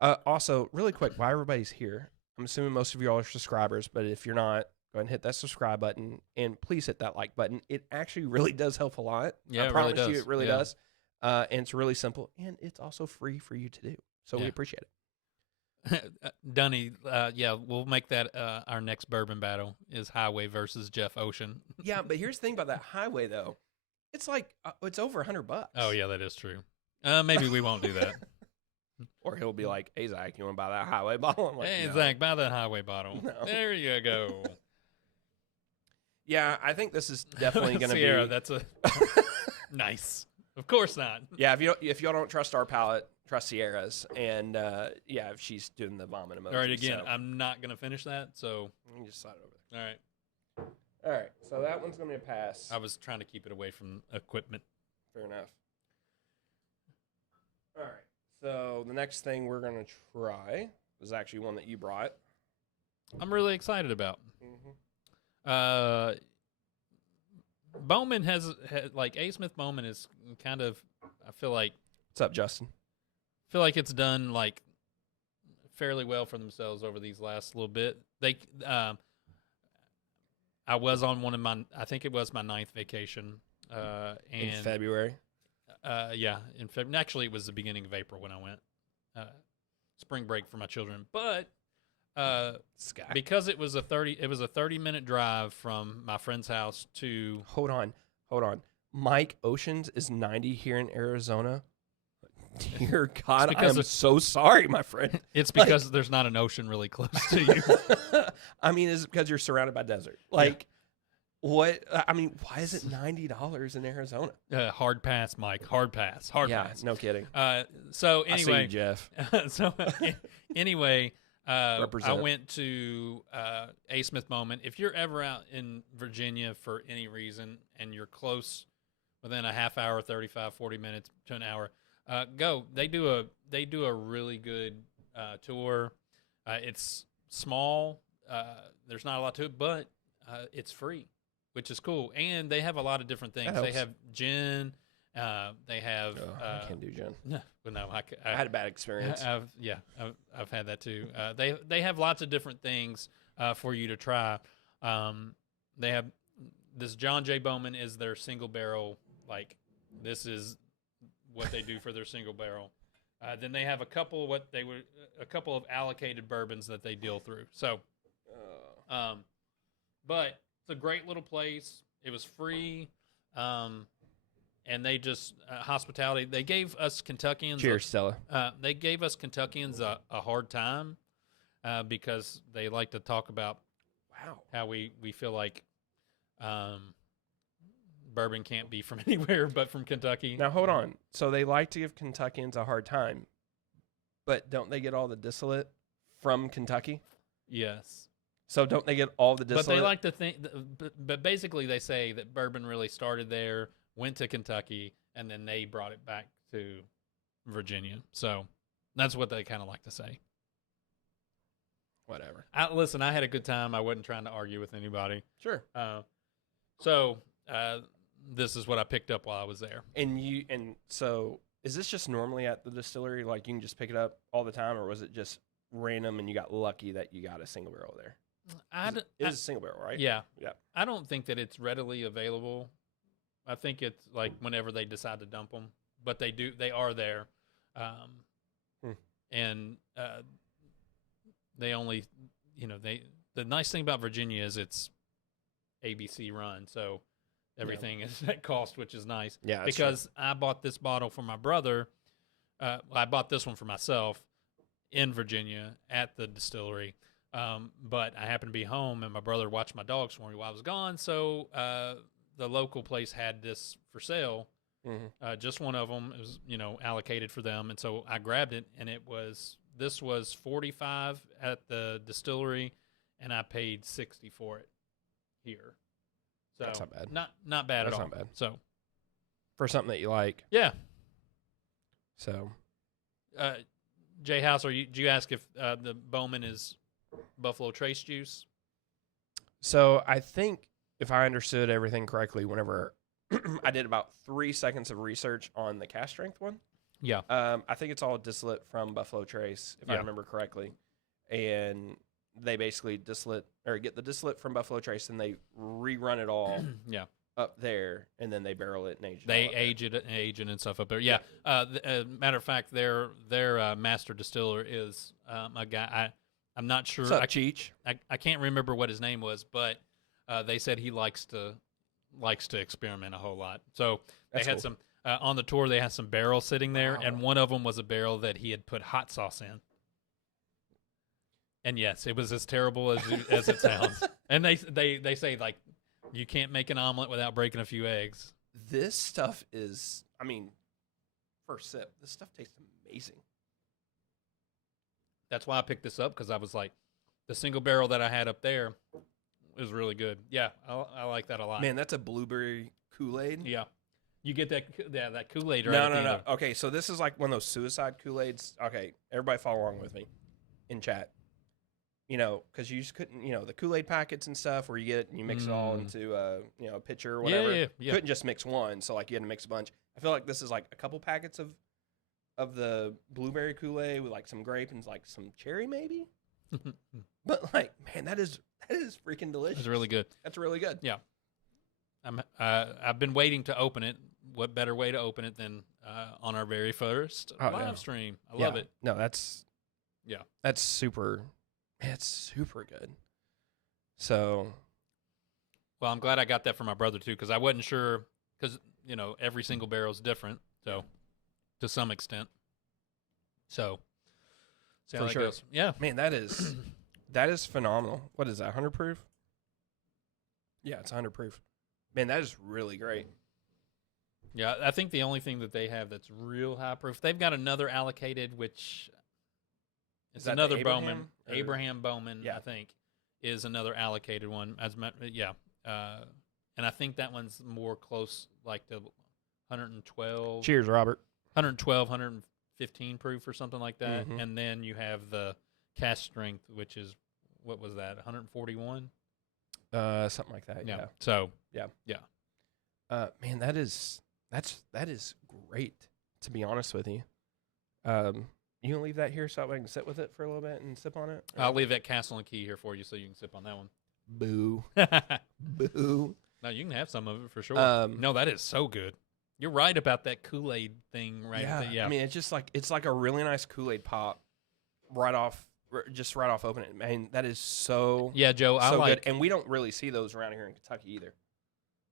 Also, really quick, while everybody's here, I'm assuming most of you all are subscribers, but if you're not, go ahead and hit that subscribe button and please hit that like button. It actually really does help a lot. Yeah, I it promise really does. you, it really does. And it's really simple, and it's also free for you to do. So we appreciate it. Dunny, we'll make that our next bourbon battle is Highway versus Jeff Ocean. Yeah, but here's the thing about that Highway though, it's like it's over $100. Oh yeah, that is true. Maybe we won't do that. Or he'll be like, "Hey Zach, you want to buy that Highway bottle?" I'm like, hey no. Zach, buy that Highway bottle. No. There you go. Yeah, I think this is definitely going to be Sierra. That's a nice. Of course not. Yeah, if y'all don't trust our palate, trust Sierra's, and if she's doing the vomit emoji. All right, again, I'm not gonna finish that, so you just slide it over there. All right. So that one's gonna be a pass. I was trying to keep it away from equipment. Fair enough. All right. So the next thing we're gonna try is actually one that you brought. I'm really excited about. Bowman has like A. Smith Bowman is kind of, I feel like. What's up, Justin? I feel like it's done like fairly well for themselves over these last little bit. I was on I think it was my 9th vacation. In February? In February. Actually, it was the beginning of April when I went. Spring break for my children. But because it was a 30-minute drive from my friend's house to. Hold on. Mike Oceans is 90 here in Arizona. Dear God, I'm so sorry, my friend. It's because there's not an ocean really close to you. I mean, is it because you're surrounded by desert? What? I mean, why is it $90 in Arizona? Hard pass, Mike. Hard pass. Pass. No kidding. So anyway, I see you, Jeff. Anyway, I went to A. Smith Bowman. If you're ever out in Virginia for any reason and you're close, within a half hour, 35, 40 minutes to an hour, go. They do a really good tour. It's small. There's not a lot to it, but it's free, which is cool. And they have a lot of different things. They have gin. They have. I can't do gin. No, but no, I had a bad experience. I've had that too. They have lots of different things for you to try. They have this John J. Bowman is their single barrel. Like this is what they do for their single barrel. Then they have a couple of allocated bourbons that they deal through. So, but it's a great little place. It was free, and and they just hospitality. They gave us Kentuckians. Cheers, Stella. They gave us Kentuckians a hard time because they like to talk about how we feel like bourbon can't be from anywhere but from Kentucky. Now hold on. So they like to give Kentuckians a hard time, but don't they get all the distillate from Kentucky? Yes. So don't they get all the distillate? But they like to think. But basically, they say that bourbon really started there, went to Kentucky, and then they brought it back to Virginia. So that's what they kind of like to say. Whatever. Listen, I had a good time. I wasn't trying to argue with anybody. Sure. So this is what I picked up while I was there. And so is this just normally at the distillery? Like you can just pick it up all the time, or was it just random and you got lucky that you got a single barrel there? It is a single barrel, right? Yeah. Yeah. I don't think that it's readily available. I think it's like whenever they decide to dump them, but they are there. And they only, the nice thing about Virginia is it's ABC run. So everything is at cost, which is nice. Yeah. Because true. I bought this bottle for my brother. I bought this one for myself in Virginia at the distillery. But I happened to be home and my brother watched my dogs for me while I was gone. So the local place had this for sale. Mm-hmm. Just one of them was, allocated for them. And so I grabbed it and this was $45 at the distillery and I paid $60 for it here. So that's not bad. Not bad that's at all. Not bad. So for something that you like. Yeah. So Jay House, did you ask if the Bowman is Buffalo Trace juice? So I think if I understood everything correctly, whenever I did about 3 seconds of research on the cast strength one. Yeah. I think it's all distillate from Buffalo Trace, if I remember correctly. And they basically get the distillate from Buffalo Trace and they rerun it all up there, and then they barrel it and age it. They age it and stuff up there. Yeah. Matter of fact, their master distiller is a guy. I'm not sure. What's up, Cheech? I can't remember what his name was, but they said he likes to experiment a whole lot. So they had some on the tour. They had some barrels sitting there, and one of them was a barrel that he had put hot sauce in. And yes, it was as terrible as it sounds. And they say like you can't make an omelet without breaking a few eggs. This stuff is, first sip, this stuff tastes amazing. That's why I picked this up, because I was like, the single barrel that I had up there is really good. Yeah, I like that a lot. Man, that's a blueberry Kool-Aid. Yeah. You get that Kool-Aid right? No. Okay, so this is like one of those suicide Kool-Aids. Okay, everybody follow along with me in chat. Because you just couldn't, the Kool-Aid packets and stuff where you get it and you mix it all into a pitcher or whatever. Yeah. You couldn't just mix one, so like you had to mix a bunch. I feel like this is like a couple packets of the blueberry Kool-Aid with like some grape and like some cherry maybe. But like, man, that is freaking delicious. It's really good. That's really good. Yeah. I've been waiting to open it. What better way to open it than on our very first live stream? I love it. No, that's super. It's super good. So, well, I'm glad I got that for my brother too, because I wasn't sure, because every single barrel is different, so to some extent. So, see how that goes. Yeah, man, that is phenomenal. What is that? 100 proof? Yeah, it's 100 proof. Man, that is really great. Yeah, I think the only thing that they have that's real high proof, they've got another allocated, which is another Bowman. Abraham Bowman, I think, is another allocated one. And I think that one's more close, like the 112. Cheers, Robert. 112, 115 proof or something like that. Mm-hmm. And then you have the cast strength, which is, what was that, 141? Something like that. Yeah. So yeah. Man, that is great. To be honest with you, you gonna leave that here so I can sit with it for a little bit and sip on it? I'll leave that Castle and Key here for you so you can sip on that one. Boo. Boo. No, you can have some of it for sure. No, that is so good. You're right about that Kool-Aid thing, right? Yeah. I mean, it's just like a really nice Kool-Aid pop right off opening. Man, that is so Joe. I like good. And we don't really see those around here in Kentucky either.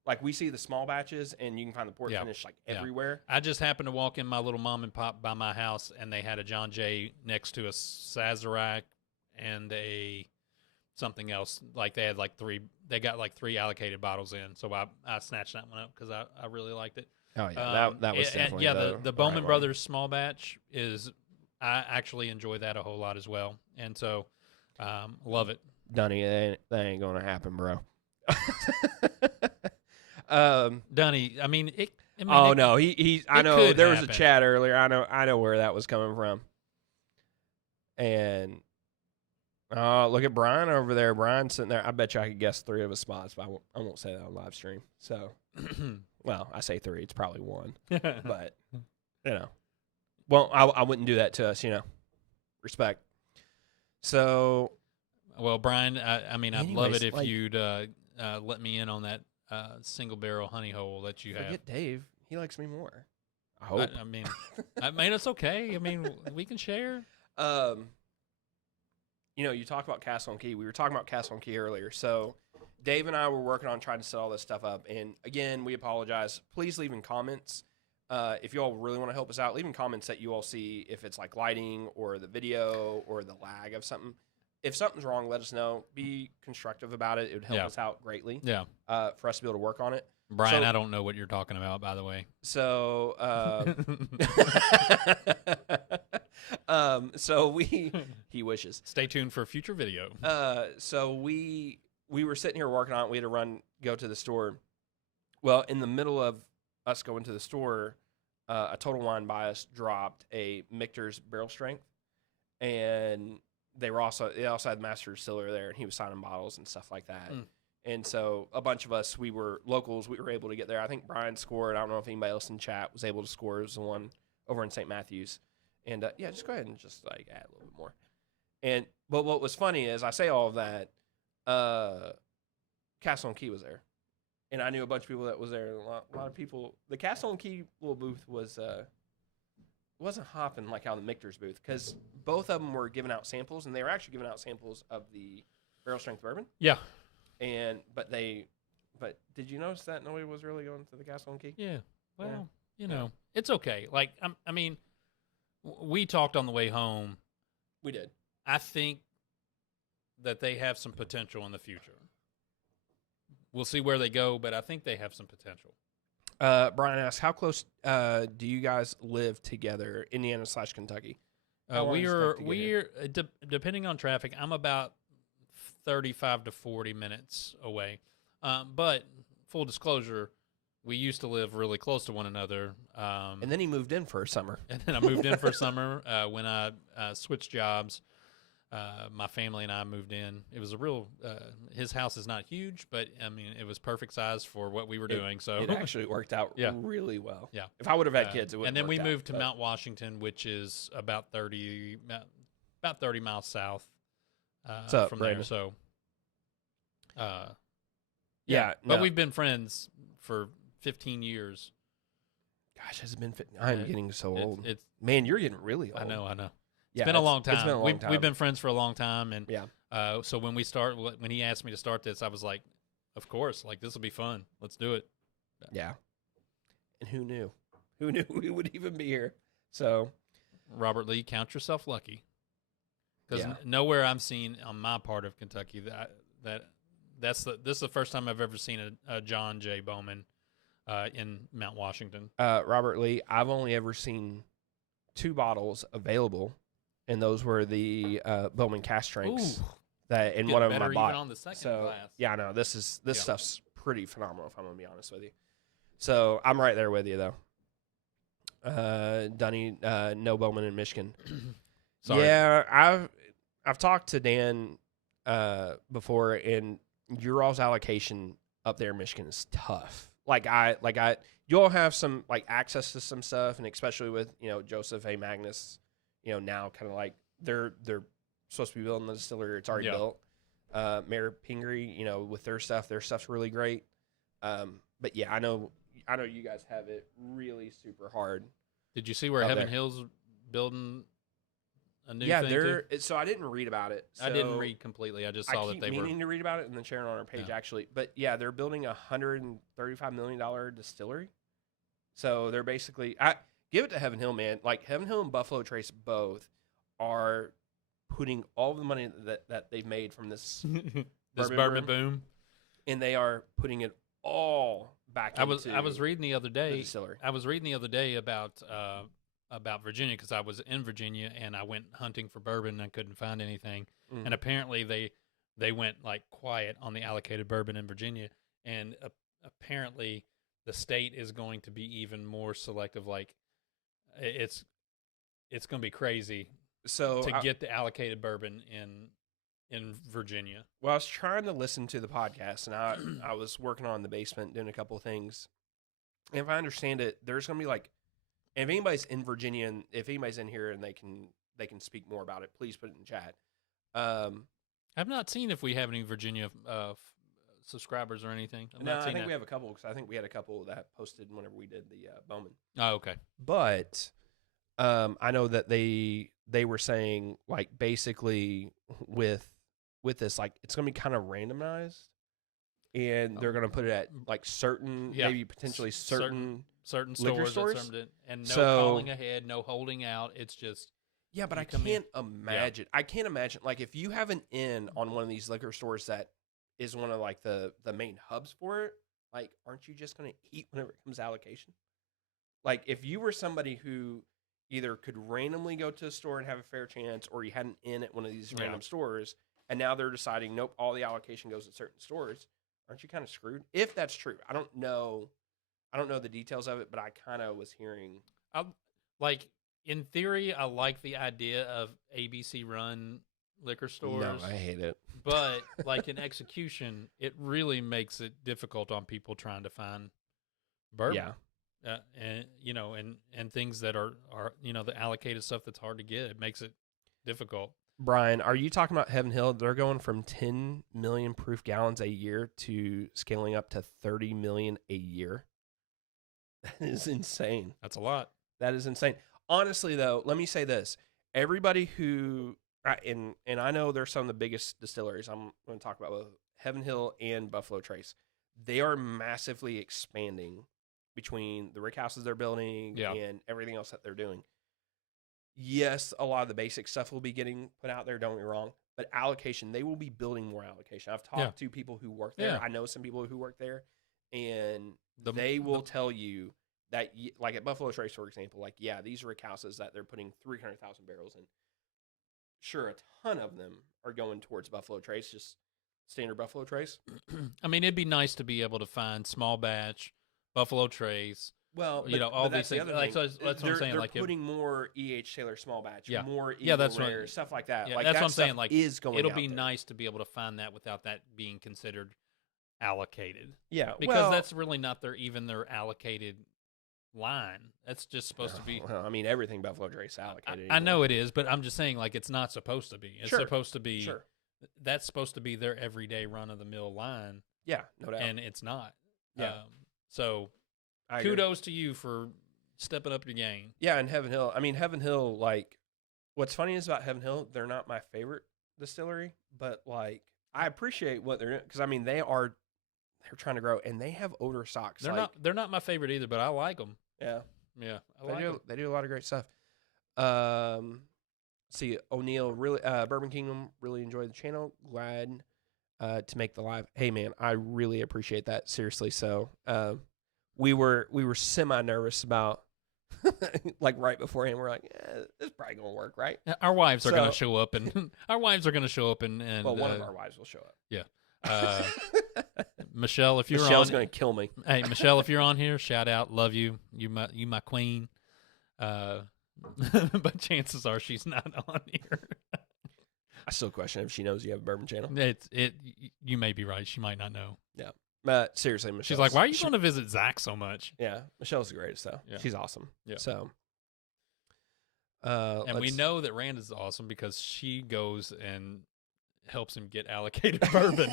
Like we see the small batches, and you can find the port finish like everywhere. I just happened to walk in my little mom and pop by my house, and they had a John Jay next to a Sazerac and a something else. Like they had like three. They got like 3 allocated bottles in, so I snatched that one up because I really liked it. Oh yeah, that was definitely the Bowman Brothers small batch is. I actually enjoy that a whole lot as well, and so love it. Dunny, that ain't gonna happen, bro. Dunny, I mean, no, he. I know there was a chat earlier. I know where that was coming from. And look at Brian over there. Brian sitting there. I bet you I could guess 3 of his spots, but I won't say that on live stream. So, well, I say 3. It's probably 1, but Well, I wouldn't do that to us, Respect. So, well, Brian, I mean, I'd love it if you'd let me in on that single barrel honey hole that you have. Forget Dave. He likes me more. I hope. I mean, it's okay. I mean, we can share. You talk about Castle and Key. We were talking about Castle and Key earlier. So, Dave and I were working on trying to set all this stuff up. And again, we apologize. Please leave in comments. If you all really want to help us out, leave in comments that you all see if it's like lighting or the video or the lag of something. If something's wrong, let us know. Be constructive about it. It would help us out greatly. Yeah. For us to be able to work on it. Brian, I don't know what you're talking about, by the way. So, he wishes. Stay tuned for a future video. So we were sitting here working on it. We had to go to the store. Well, in the middle of us going to the store, a Total Wine Bias dropped a Michter's barrel strength, and they also had the master distiller there, and he was signing bottles and stuff like that. And so a bunch of us, we were locals, we were able to get there. I think Brian scored. I don't know if anybody else in chat was able to score. It was the one over in St. Matthews. And just go ahead and just like add a little bit more. But what was funny is I say all of that. Castle and Key was there, and I knew a bunch of people that was there. A lot of people. The Castle and Key little booth wasn't hopping like out of the Michter's booth, because both of them were giving out samples, and they were actually giving out samples of the barrel strength bourbon. Yeah. But did you notice that nobody was really going to the Castle and Key? Yeah. Well, it's okay. Like, I mean, we talked on the way home. We did. I think that they have some potential in the future. We'll see where they go, but I think they have some potential. Brian asks, how close do you guys live together, Indiana/Kentucky? We're depending on traffic, I'm about 35 to 40 minutes away. But full disclosure, we used to live really close to one another. And then he moved in for a summer. And then I moved in for summer when I switched jobs. My family and I moved in. It was a real. His house is not huge, but I mean, it was perfect size for what we were doing. So it actually worked out really well. Yeah. If I would have had kids, it would. And then we moved to Mount Washington, which is about 30 miles south from there. So, but we've been friends for 15 years. Gosh, has it been? I'm getting so old. Man, you're getting really old. I know. It's been a long time. It's been a long time. We've been friends for a long time, and so when he asked me to start this, I was like, of course, like this will be fun. Let's do it. Yeah. And who knew? Who knew we would even be here? So, Robert Lee, count yourself lucky, because nowhere I'm seeing on my part of Kentucky this is the first time I've ever seen a John J. Bowman in Mount Washington. Robert Lee, I've only ever seen 2 bottles available. And those were the Bowman cast strengths. And one of them I bought. On the second glass. Yeah, I know. This stuff's pretty phenomenal, if I'm going to be honest with you. So I'm right there with you, though. Dunny, no Bowman in Michigan. Sorry. Yeah, I've talked to Dan before, and your all's allocation up there in Michigan is tough. You all have some like access to some stuff, and especially with Joseph A. Magnus. Now kind of like they're supposed to be building the distillery. It's already built. Mayor Pingree, with their stuff's really great. But yeah, I know you guys have it really super hard. Did you see where Heaven Hill's building a new yeah, thing too? so I didn't read about it. So I didn't read completely. I just saw that they were meaning to read about it and then share it on our page actually. But yeah, they're building $135 million distillery. So they're basically, I give it to Heaven Hill, man. Like Heaven Hill and Buffalo Trace both are putting all the money that they've made from this bourbon boom, and they are putting it all back into. I was reading the other day. The distillery. I was reading the other day about Virginia because I was in Virginia and I went hunting for bourbon and I couldn't find anything. And apparently they went like quiet on the allocated bourbon in Virginia, and apparently the state is going to be even more selective. Like it's going to be crazy. So to get the allocated bourbon in Virginia. Well, I was trying to listen to the podcast, and I was working on the basement doing a couple of things. And if I understand it, there's going to be like, if anybody's in Virginia, and if anybody's in here and they can speak more about it, please put it in chat. I've not seen if we have any Virginia subscribers or anything. I think we have a couple because I think we had a couple that posted whenever we did the Bowman. Oh, okay. But I know that they were saying like basically with this, like it's going to be kind of randomized, and they're going to put it at like certain, maybe potentially certain stores, and no calling ahead, no holding out. It's just but I can't imagine. I can't imagine like if you have an inn on one of these liquor stores that is one of like the main hubs for it. Like, aren't you just going to eat whenever it comes to allocation? Like, if you were somebody who either could randomly go to a store and have a fair chance, or you had an inn at one of these random stores, and now they're deciding, nope, all the allocation goes to certain stores, aren't you kind of screwed? If that's true. I don't know the details of it, but I kind of was hearing. Like, in theory, I like the idea of ABC run liquor stores. No, I hate it. But, like, in execution, it really makes it difficult on people trying to find bourbon. Yeah. And things that are the allocated stuff that's hard to get. It makes it difficult. Brian, are you talking about Heaven Hill? They're going from 10 million proof gallons a year to scaling up to 30 million a year. That is insane. That's a lot. That is insane. Honestly, though, let me say this. Everybody who, and I know they're some of the biggest distilleries. I'm going to talk about both Heaven Hill and Buffalo Trace. They are massively expanding between the rick houses they're building and everything else that they're doing. Yes, a lot of the basic stuff will be getting put out there, don't get me wrong, but allocation, they will be building more allocation. I've talked to people who work there. I know some people who work there, and they will tell you that, like at Buffalo Trace, for example, like, these rick houses that they're putting 300,000 barrels in, sure, a ton of them are going towards Buffalo Trace, just standard Buffalo Trace. I mean, it'd be nice to be able to find small batch, Buffalo Trace. Well, all these things. Like, so that's what I'm saying. They're like putting more E.H. Taylor small batch, more that's rare, right. stuff like that. Yeah, like, that's what I'm saying. Like, is going. It'll be nice to be able to find that without that being considered allocated. Yeah, because that's really not their allocated line. That's just supposed to be. Well, I mean, everything Buffalo Trace allocated. I know it is, but I'm just saying, like, it's not supposed to be. It's supposed to be. Sure. That's supposed to be their everyday run of the mill line. Yeah, no doubt. And it's not. Yeah. So, kudos to you for stepping up your game. Yeah, and Heaven Hill. I mean, Heaven Hill, like, what's funny is about Heaven Hill, they're not my favorite distillery, but, like, I appreciate what they're doing because, I mean, they're trying to grow, and they have odor socks. They're not my favorite either, but I like them. Yeah. Yeah, They do a lot of great stuff. See, O'Neill, really, Bourbon Kingdom, really enjoyed the channel. Glad to make the live. Hey, man, I really appreciate that. Seriously. So, we were semi-nervous about, like, right beforehand, we're like, this is probably going to work, right? Our wives are going to show up, and well, one of our wives will show up. Yeah. Michelle, if you're Michelle's going to kill me. Hey, Michelle, if you're on here, shout out, love you. You my queen. But chances are she's not on here. I still question if she knows you have a bourbon channel. You may be right. She might not know. Yeah. Seriously, Michelle. She's like, why are you going to visit Zach so much? Yeah, Michelle's the greatest, though. Yeah. She's awesome. Yeah. So, and we know that Rand is awesome because she goes and helps him get allocated bourbon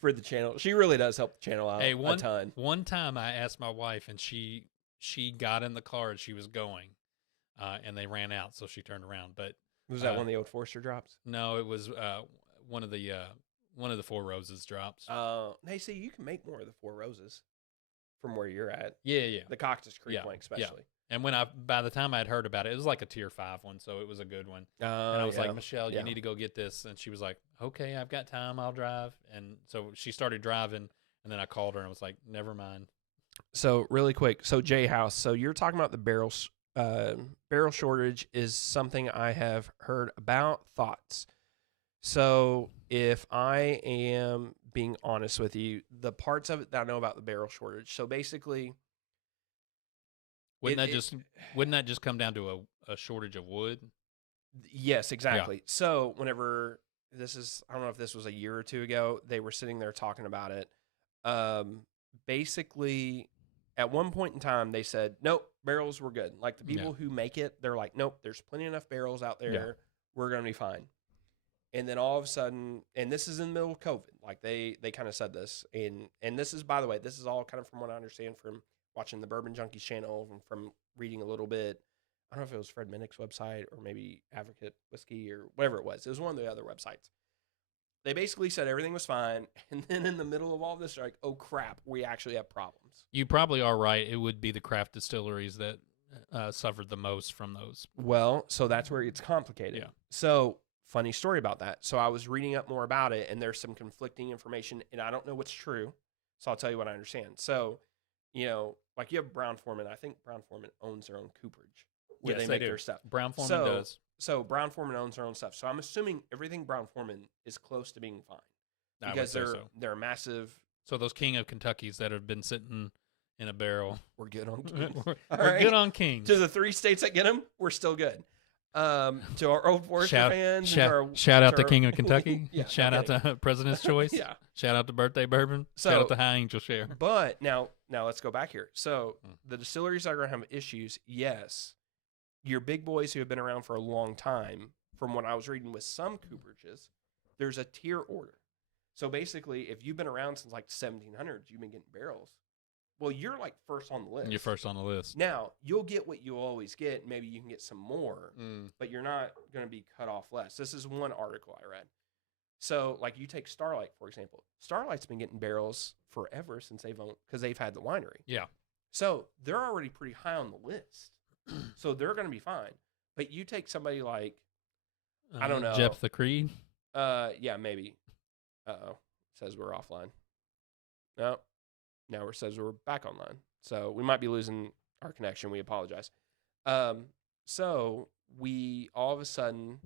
for the channel. She really does help the channel out a ton. One time I asked my wife, and she got in the car and she was going, and they ran out, so she turned around. But Was that one of the old Forester drops? No, it was one of the Four Roses drops. Hey, see, you can make more of the Four Roses from where you're at. Yeah. The Cactus Creek one, especially. And by the time I'd heard about it, it was like a tier 5 one, so it was a good one. And I was like, Michelle, you need to go get this. And she was like, okay, I've got time. I'll drive. And so she started driving, and then I called her and was like, never mind. So really quick, so J House, so you're talking about the barrels. Barrel shortage is something I have heard about. Thoughts? So if I am being honest with you, the parts of it that I know about the barrel shortage. So basically, wouldn't that just come down to a shortage of wood? Yes, exactly. Yeah. So whenever I don't know if this was a year or two ago, they were sitting there talking about it. Basically, at one point in time, they said, nope, barrels were good. Like the people who make it, they're like, nope, there's plenty enough barrels out there. Yeah. We're going to be fine. And then all of a sudden, and this is in the middle of COVID, like they kind of said this. And this is, by the way, this is all kind of from what I understand from watching the Bourbon Junkies channel and from reading a little bit. I don't know if it was Fred Minnick's website or maybe Advocate Whiskey or whatever it was. It was one of the other websites. They basically said everything was fine. And then in the middle of all this, they're like, oh, crap, we actually have problems. You probably are right. It would be the craft distilleries that suffered the most from those. Well, so that's where it's complicated. Yeah. So funny story about that. So I was reading up more about it, and there's some conflicting information, and I don't know what's true. So I'll tell you what I understand. So, like you have Brown-Forman. I think Brown-Forman owns their own cooperage where they make their stuff. Brown-Forman does. So Brown-Forman owns their own stuff. So I'm assuming everything Brown-Forman is close to being fine because they're massive. So those King of Kentuckys that have been sitting in a barrel, we're good on Kings. we're good on Kings. To the 3 states that get them, we're still good. To our old Forester fans, shout out to King of Kentucky. Shout out to President's Choice. Shout out to Birthday Bourbon. Shout out to High Angel Share. But now let's go back here. So the distilleries that are going to have issues, yes. Your big boys who have been around for a long time, from what I was reading with some cooperages, there's a tier order. So basically, if you've been around since like the 1700s, you've been getting barrels. Well, you're like first on the list. You're first on the list. Now, you'll get what you always get. Maybe you can get some more, but you're not going to be cut off less. This is one article I read. So, like you take Starlight, for example. Starlight's been getting barrels forever since because they've had the winery. Yeah. So, they're already pretty high on the list. So, they're going to be fine. But you take somebody like, I don't know. Jeff the Creed? Yeah, maybe. Uh-oh. It says we're offline. No. Now it says we're back online. So we might be losing our connection. We apologize. So we all of a sudden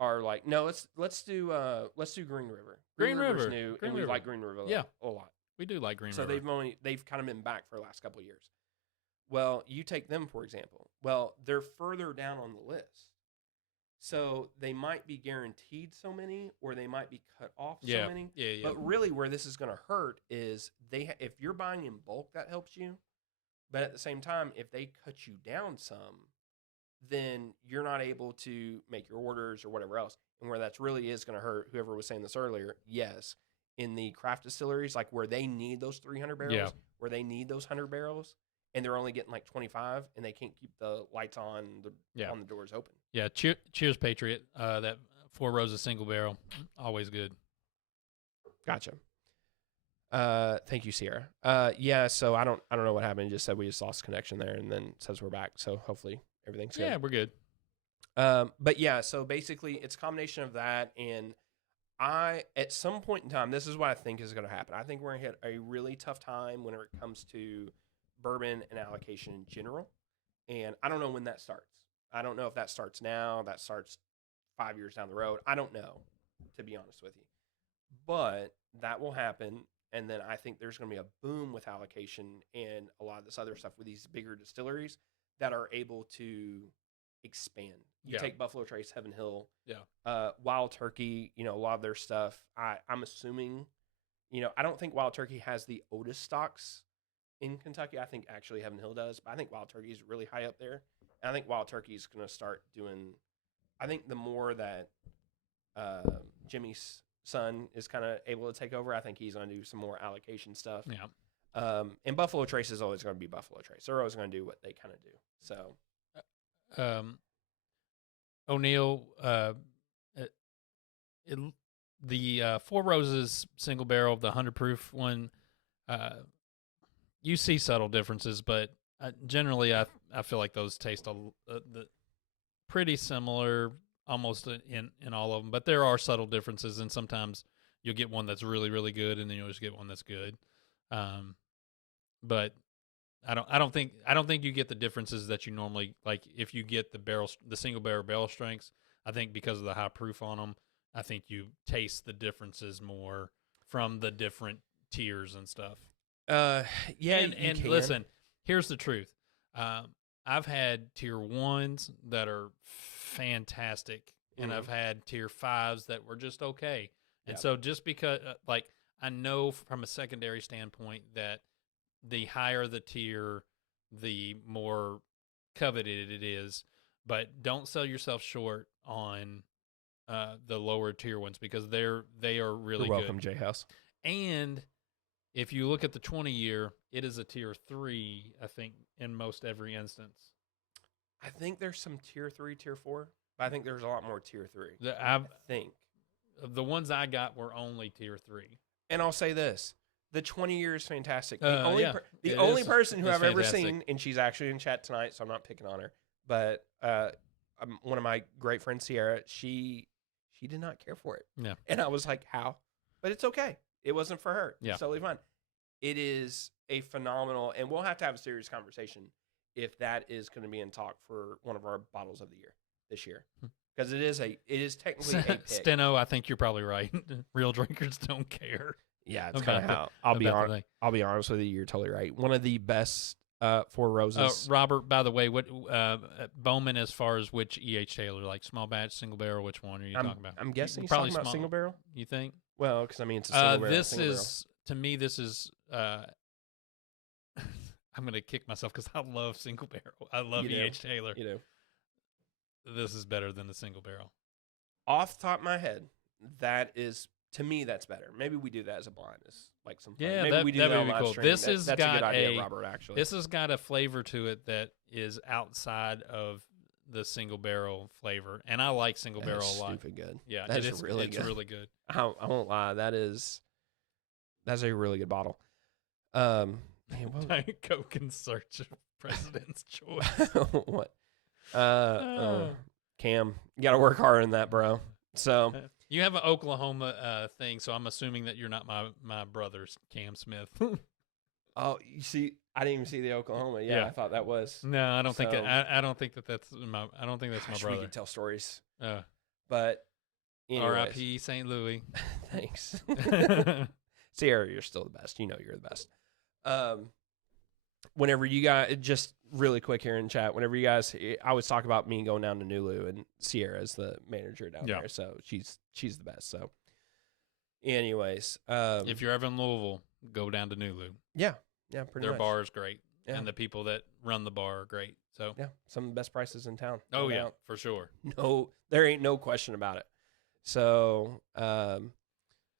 are like, no, let's do Green River. Green River's new, Green and River. we like Green River a lot. We do like Green River. So they've kind of been back for the last couple of years. Well, you take them, for example. Well, they're further down on the list. So they might be guaranteed so many, or they might be cut off so many. Yeah. But really, where this is going to hurt is if you're buying in bulk, that helps you. But at the same time, if they cut you down some, then you're not able to make your orders or whatever else. And where that's really is going to hurt, whoever was saying this earlier, yes, in the craft distilleries, like where they need those 300 barrels, where they need those 100 barrels, and they're only getting like 25, and they can't keep the lights on the doors open. Yeah, cheers, Patriot. That Four Roses single barrel, always good. Gotcha. Thank you, Sierra. So I don't know what happened. It just said we just lost connection there, and then says we're back. So hopefully everything's good. Yeah, we're good. But yeah, so basically it's a combination of that, and at some point in time, this is what I think is going to happen. I think we're going to hit a really tough time whenever it comes to bourbon and allocation in general, and I don't know when that starts. I don't know if that starts now, that starts 5 years down the road. I don't know, to be honest with you. But that will happen, and then I think there's going to be a boom with allocation and a lot of this other stuff with these bigger distilleries that are able to expand. You take Buffalo Trace, Heaven Hill, Wild Turkey, a lot of their stuff. I'm assuming, I don't think Wild Turkey has the oldest stocks in Kentucky. I think actually Heaven Hill does, but I think Wild Turkey is really high up there. And I think Wild Turkey is going to start doing, I think the more that Jimmy's son is kind of able to take over, I think he's going to do some more allocation stuff. Yeah. And Buffalo Trace is always going to be Buffalo Trace. They're always going to do what they kind of do. So, O'Neill, the Four Roses single barrel, the 100 proof one, you see subtle differences, but generally I feel like those taste pretty similar almost in all of them. But there are subtle differences, and sometimes you'll get one that's really, really good, and then you'll just get one that's good. But I don't think you get the differences that you normally like if you get the single barrel strengths. I think because of the high proof on them, I think you taste the differences more from the different tiers and stuff. Yeah, and listen, here's the truth. I've had tier 1s that are fantastic, and I've had tier 5s that were just okay. And so just because, I know from a secondary standpoint that the higher the tier, the more coveted it is. But don't sell yourself short on the lower tier ones because they are really You're welcome, good. J House. And if you look at the 20-year, it is a tier 3, I think, in most every instance. I think there's some tier 3, tier 4, but I think there's a lot more tier 3. I think. The ones I got were only tier 3. And I'll say this. The 20-year is fantastic. The only person who I've ever seen, and she's actually in chat tonight, so I'm not picking on her, but one of my great friends, Sierra, she did not care for it. Yeah. And I was like, how? But it's okay. It wasn't for her. Yeah. It's totally fine. It is a phenomenal, and we'll have to have a serious conversation if that is going to be in talk for one of our bottles of the year this year. Because it is technically a pick. Steno, I think you're probably right. Real drinkers don't care. Yeah, it's kind of how I'll be honest with you. You're totally right. One of the best Four Roses. Robert, by the way, what Bowman as far as which E.H. Taylor, like small batch, single barrel? Which one are you talking about? I'm guessing he's probably talking about single barrel. You think? Well, because I mean it's a single barrel. This is to me. This is. I'm gonna kick myself because I love single barrel. I love E.H. Taylor. You know, this is better than the single barrel. Off the top of my head, that is. To me, that's better. Maybe we do that as a blind, as like some fun. Yeah, maybe we do that would on be live cool. stream. That's a good idea, Robert. Actually, this has got a flavor to it that is outside of the single barrel flavor, and I like single barrel a lot. Stupid good. Yeah, it's really good. I won't lie. That's a really good bottle. Diet Coke in search of President's Choice. What? Cam, you got to work hard in that, bro. So. You have an Oklahoma thing, so I'm assuming that you're not my brother's Cam Smith. Oh, you see, I didn't even see the Oklahoma. Yeah. I thought that was. No, I don't think I don't think that's my. I don't think that's my brother. We could tell stories. But anyways. R.I.P. St. Louis. Thanks. Sierra, you're still the best. You know you're the best. Whenever you guys, just really quick here in chat, whenever you guys, I always talk about me going down to Nulu, and Sierra is the manager down there, so she's the best. So, anyways, if you're ever in Louisville, go down to Nulu. Yeah, pretty much. Their bar is great, and the people that run the bar are great. So, yeah, some of the best prices in town. Oh yeah, for sure. No, there ain't no question about it. So,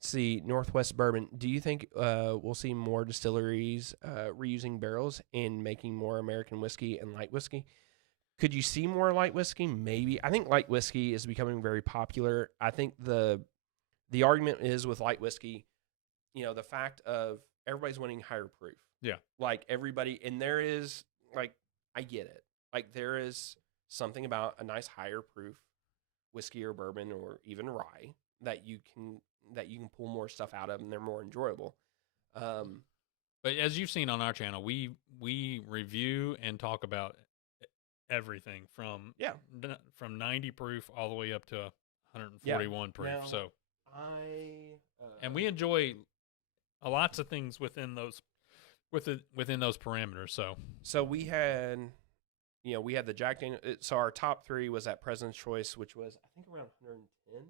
see, Northwest Bourbon, do you think we'll see more distilleries reusing barrels and making more American whiskey and light whiskey? Could you see more light whiskey? Maybe. I think light whiskey is becoming very popular. I think the argument is with light whiskey, the fact of everybody's wanting higher proof. Yeah. Like everybody, and there is, like, I get it. Like there is something about a nice higher proof whiskey or bourbon or even rye that you can pull more stuff out of, and they're more enjoyable. But as you've seen on our channel, we review and talk about everything from 90 proof all the way up to 141 proof. Now, so and we enjoy lots of things within those parameters. So we had. We had the Jack Daniel. So our top 3 was at President's Choice, which was I think around 110.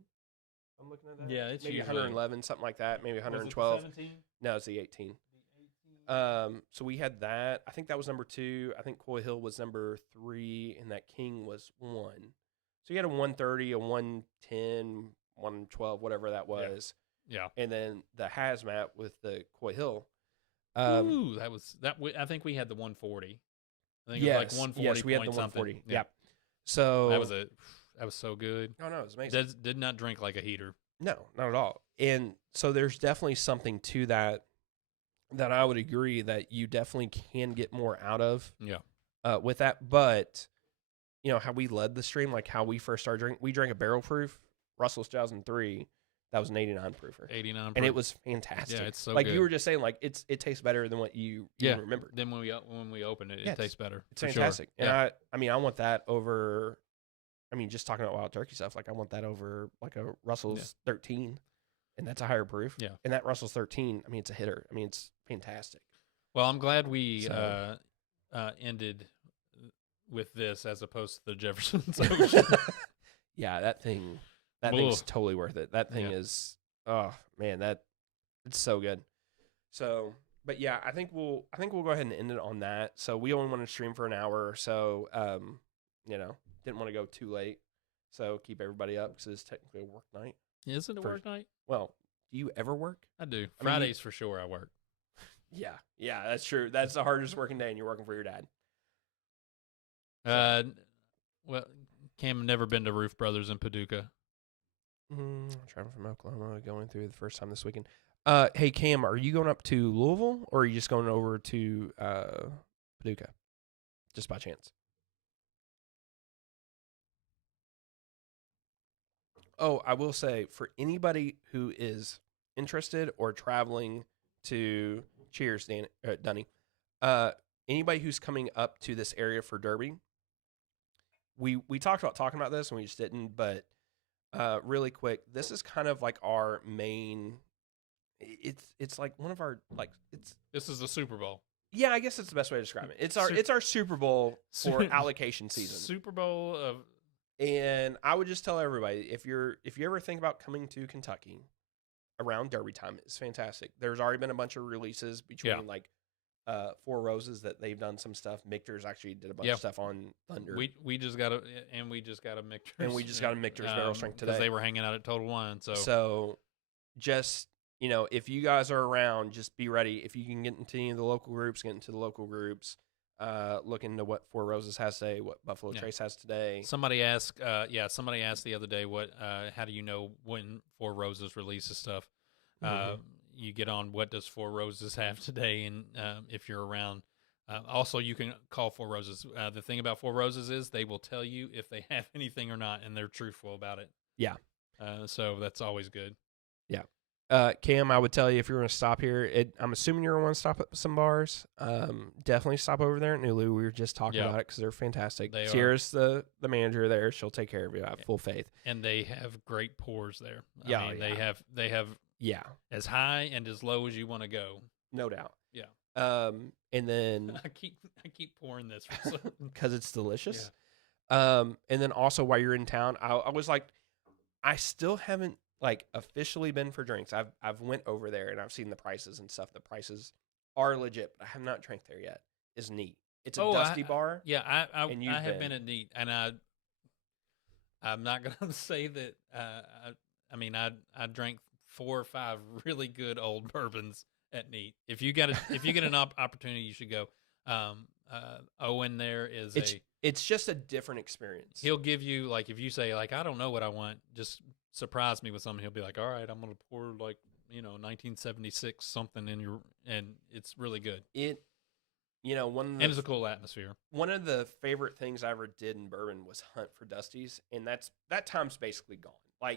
I'm looking at that. Yeah, it's maybe usually 111, something like that. Maybe 112. Was it the 17? No, it's the 18. So we had that. I think that was number 2. I think Coy Hill was number 3, and that King was 1. So you had a 130, a 110, 112, whatever that was. Yeah. And then the Hazmat with the Coy Hill. Ooh, that was that. I think we had the 140. I think it was like 140. Yes, we had the 140. Yeah. So that was a That was so good. Oh no, it was amazing. Did not drink like a heater. No, not at all. And so there's definitely something to that I would agree that you definitely can get more out of. Yeah. With that, but you know how we led the stream, like how we first started drinking. We drank a barrel proof Russell's 2003. That was an 89 proofer. 89 and it was fantastic. Yeah, it's so like good. You were just saying, like it tastes better than what you remember. Then when we open it, it tastes better. It's fantastic. Sure. And I mean, I want that over. I mean, just talking about wild turkey stuff, like I want that over like a Russell's 13, and that's a higher proof. Yeah. And that Russell's 13, I mean, it's a hitter. I mean, it's fantastic. Well, I'm glad we ended with this as opposed to the Jefferson's Ocean. Yeah, that thing's totally worth it. That thing is, oh man, it's so good. So, but yeah, I think we'll go ahead and end it on that. So we only want to stream for an hour or so. You know, didn't want to go too late, so keep everybody up because it's technically a work night. Is it a work night? Well, do you ever work? I do. Fridays for sure. I work. Yeah, that's true. That's the hardest working day, and you're working for your dad. Well, Cam never been to Roof Brothers in Paducah. Traveling from Oklahoma, going through the first time this weekend. Hey Cam, are you going up to Louisville or are you just going over to Paducah? Just by chance. Oh, I will say for anybody who is interested or traveling to cheers, Dunny. Anybody who's coming up to this area for Derby, we talked about talking about this and we just didn't, but really quick, this is kind of like our main. It's like one of our This is the Super Bowl. Yeah, I guess it's the best way to describe it. It's our Super Bowl for allocation season. Super Bowl of. And I would just tell everybody if you ever think about coming to Kentucky around Derby time, it's fantastic. There's already been a bunch of releases between Four Roses that they've done some stuff. Michter's actually did a bunch of stuff on Thunder. We just got a Michter's. And we just got a Michter's barrel strength today. Because they were hanging out at Total Wine. So just, you know, if you guys are around, just be ready. If you can get into any of the local groups, get into the local groups. Look into what Four Roses has today, what Buffalo Trace has today. Somebody asked the other day, how do you know when Four Roses releases stuff? You get on what does Four Roses have today, and if you're around. Also, you can call Four Roses. The thing about Four Roses is they will tell you if they have anything or not, and they're truthful about it. Yeah. So that's always good. Yeah. Cam, I would tell you if you're going to stop here, I'm assuming you're going to want to stop at some bars. Definitely stop over there at Nulu. We were just talking about it because they're fantastic. Sierra's the manager there. She'll take care of you. I have full faith. And they have great pours there. I mean, they have as high and as low as you want to go. No doubt. Yeah. And then I keep pouring this because it's delicious. Yeah. And then also while you're in town, I was like, I still haven't officially been for drinks. I've went over there and I've seen the prices and stuff. The prices are legit, but I have not drank there yet. Is Neat. It's a dusty bar. Yeah, I have been at Neat, and I'm not gonna say that. I drank 4 or 5 really good old bourbons at Neat. If you get an opportunity, you should go. Owen there is it's just a different experience. He'll give you if you say I don't know what I want, just surprise me with something. He'll be like, all right, I'm gonna pour 1976 something in your, and it's really good. And it's a cool atmosphere. One of the favorite things I ever did in bourbon was hunt for Dusties, and that time's basically gone.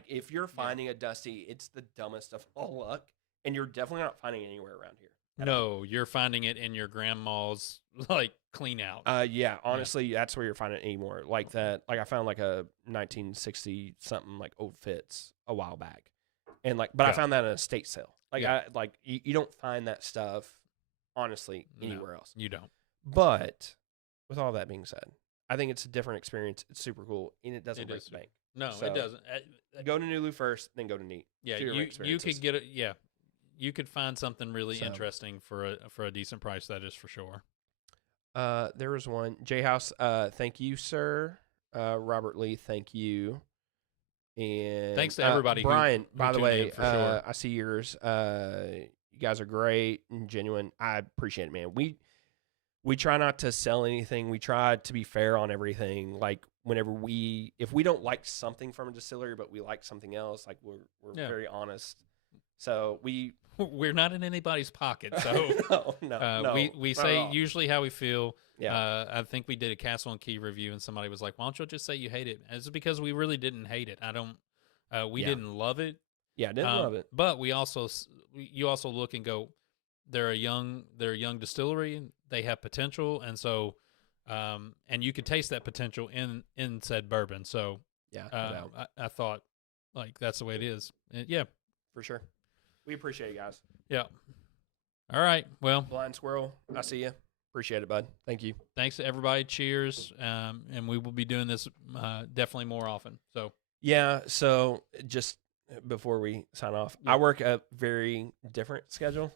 If you're finding a Dusty, it's the dumbest of all luck, and you're definitely not finding it anywhere around here. No, you're finding it in your grandma's clean out. Honestly, that's where you're finding it anymore. That, I found a 1960 something old Fitz a while back, and I found that at an estate sale. You don't find that stuff honestly anywhere else. You don't. But with all that being said, I think it's a different experience. It's super cool, and it doesn't break the bank. No, it doesn't. Go to Nulu first, then go to Neat. Yeah, you could get it. Yeah. You could find something really interesting for a decent price. That is for sure. There was one. J House, thank you, sir. Robert Lee, thank you. And thanks to everybody. Brian, who by the way, sure. I see yours. You guys are great and genuine. I appreciate it, man. We try not to sell anything. We try to be fair on everything. if we don't like something from a distillery, but we like something else, like we're very honest. So we're not in anybody's pocket. So no, we say usually how we feel. Yeah. I think we did a Castle and Key review, and somebody was like, "Why don't you just say you hate it?" And it's because we really didn't hate it. We didn't love it. Yeah, didn't love it. But you also look and go, they're a young distillery. They have potential, and so and you could taste that potential in said bourbon. So I thought like that's the way it is. Yeah, for sure. We appreciate it, guys. Yeah. All right. Well, Blind Squirrel, I see you. Appreciate it, bud. Thank you. Thanks to everybody. Cheers. And we will be doing this definitely more often. So yeah. So just before we sign off, I work a very different schedule.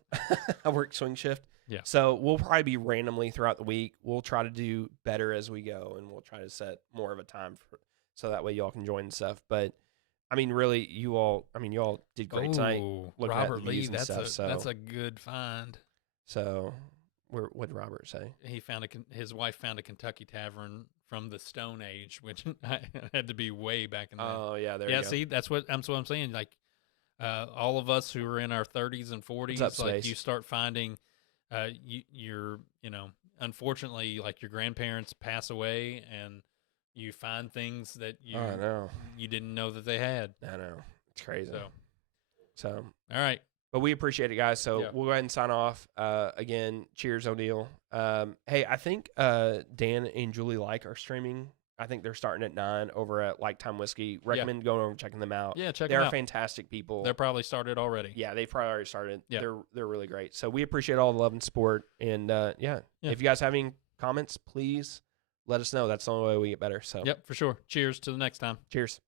I work swing shift. Yeah. So we'll probably be randomly throughout the week. We'll try to do better as we go, and we'll try to set more of a time so that way y'all can join and stuff. But I mean, really, you all did great tonight. Robert Lee, that's a good find. So, what did Robert say? He found his wife found a Kentucky tavern from the Stone Age, which had to be way back in the day. Oh yeah, there you go. See, that's what I'm saying. Like, all of us who are in our 30s and 40s, like you start finding, unfortunately, like your grandparents pass away and you find things that you didn't know that they had. I know. It's crazy. So all right. But we appreciate it, guys. So we'll go ahead and sign off. Again, cheers, O'Neill. Hey, I think Dan and Julie are streaming. I think they're starting at 9 over at Lifetime Whiskey. Recommend going over and checking them out. Yeah, check them out. They're fantastic people. They're probably started already. Yeah, they've probably already started. Yeah. They're really great. So we appreciate all the love and support. And if you guys have any comments, please let us know. That's the only way we get better. So yep, for sure. Cheers to the next time. Cheers.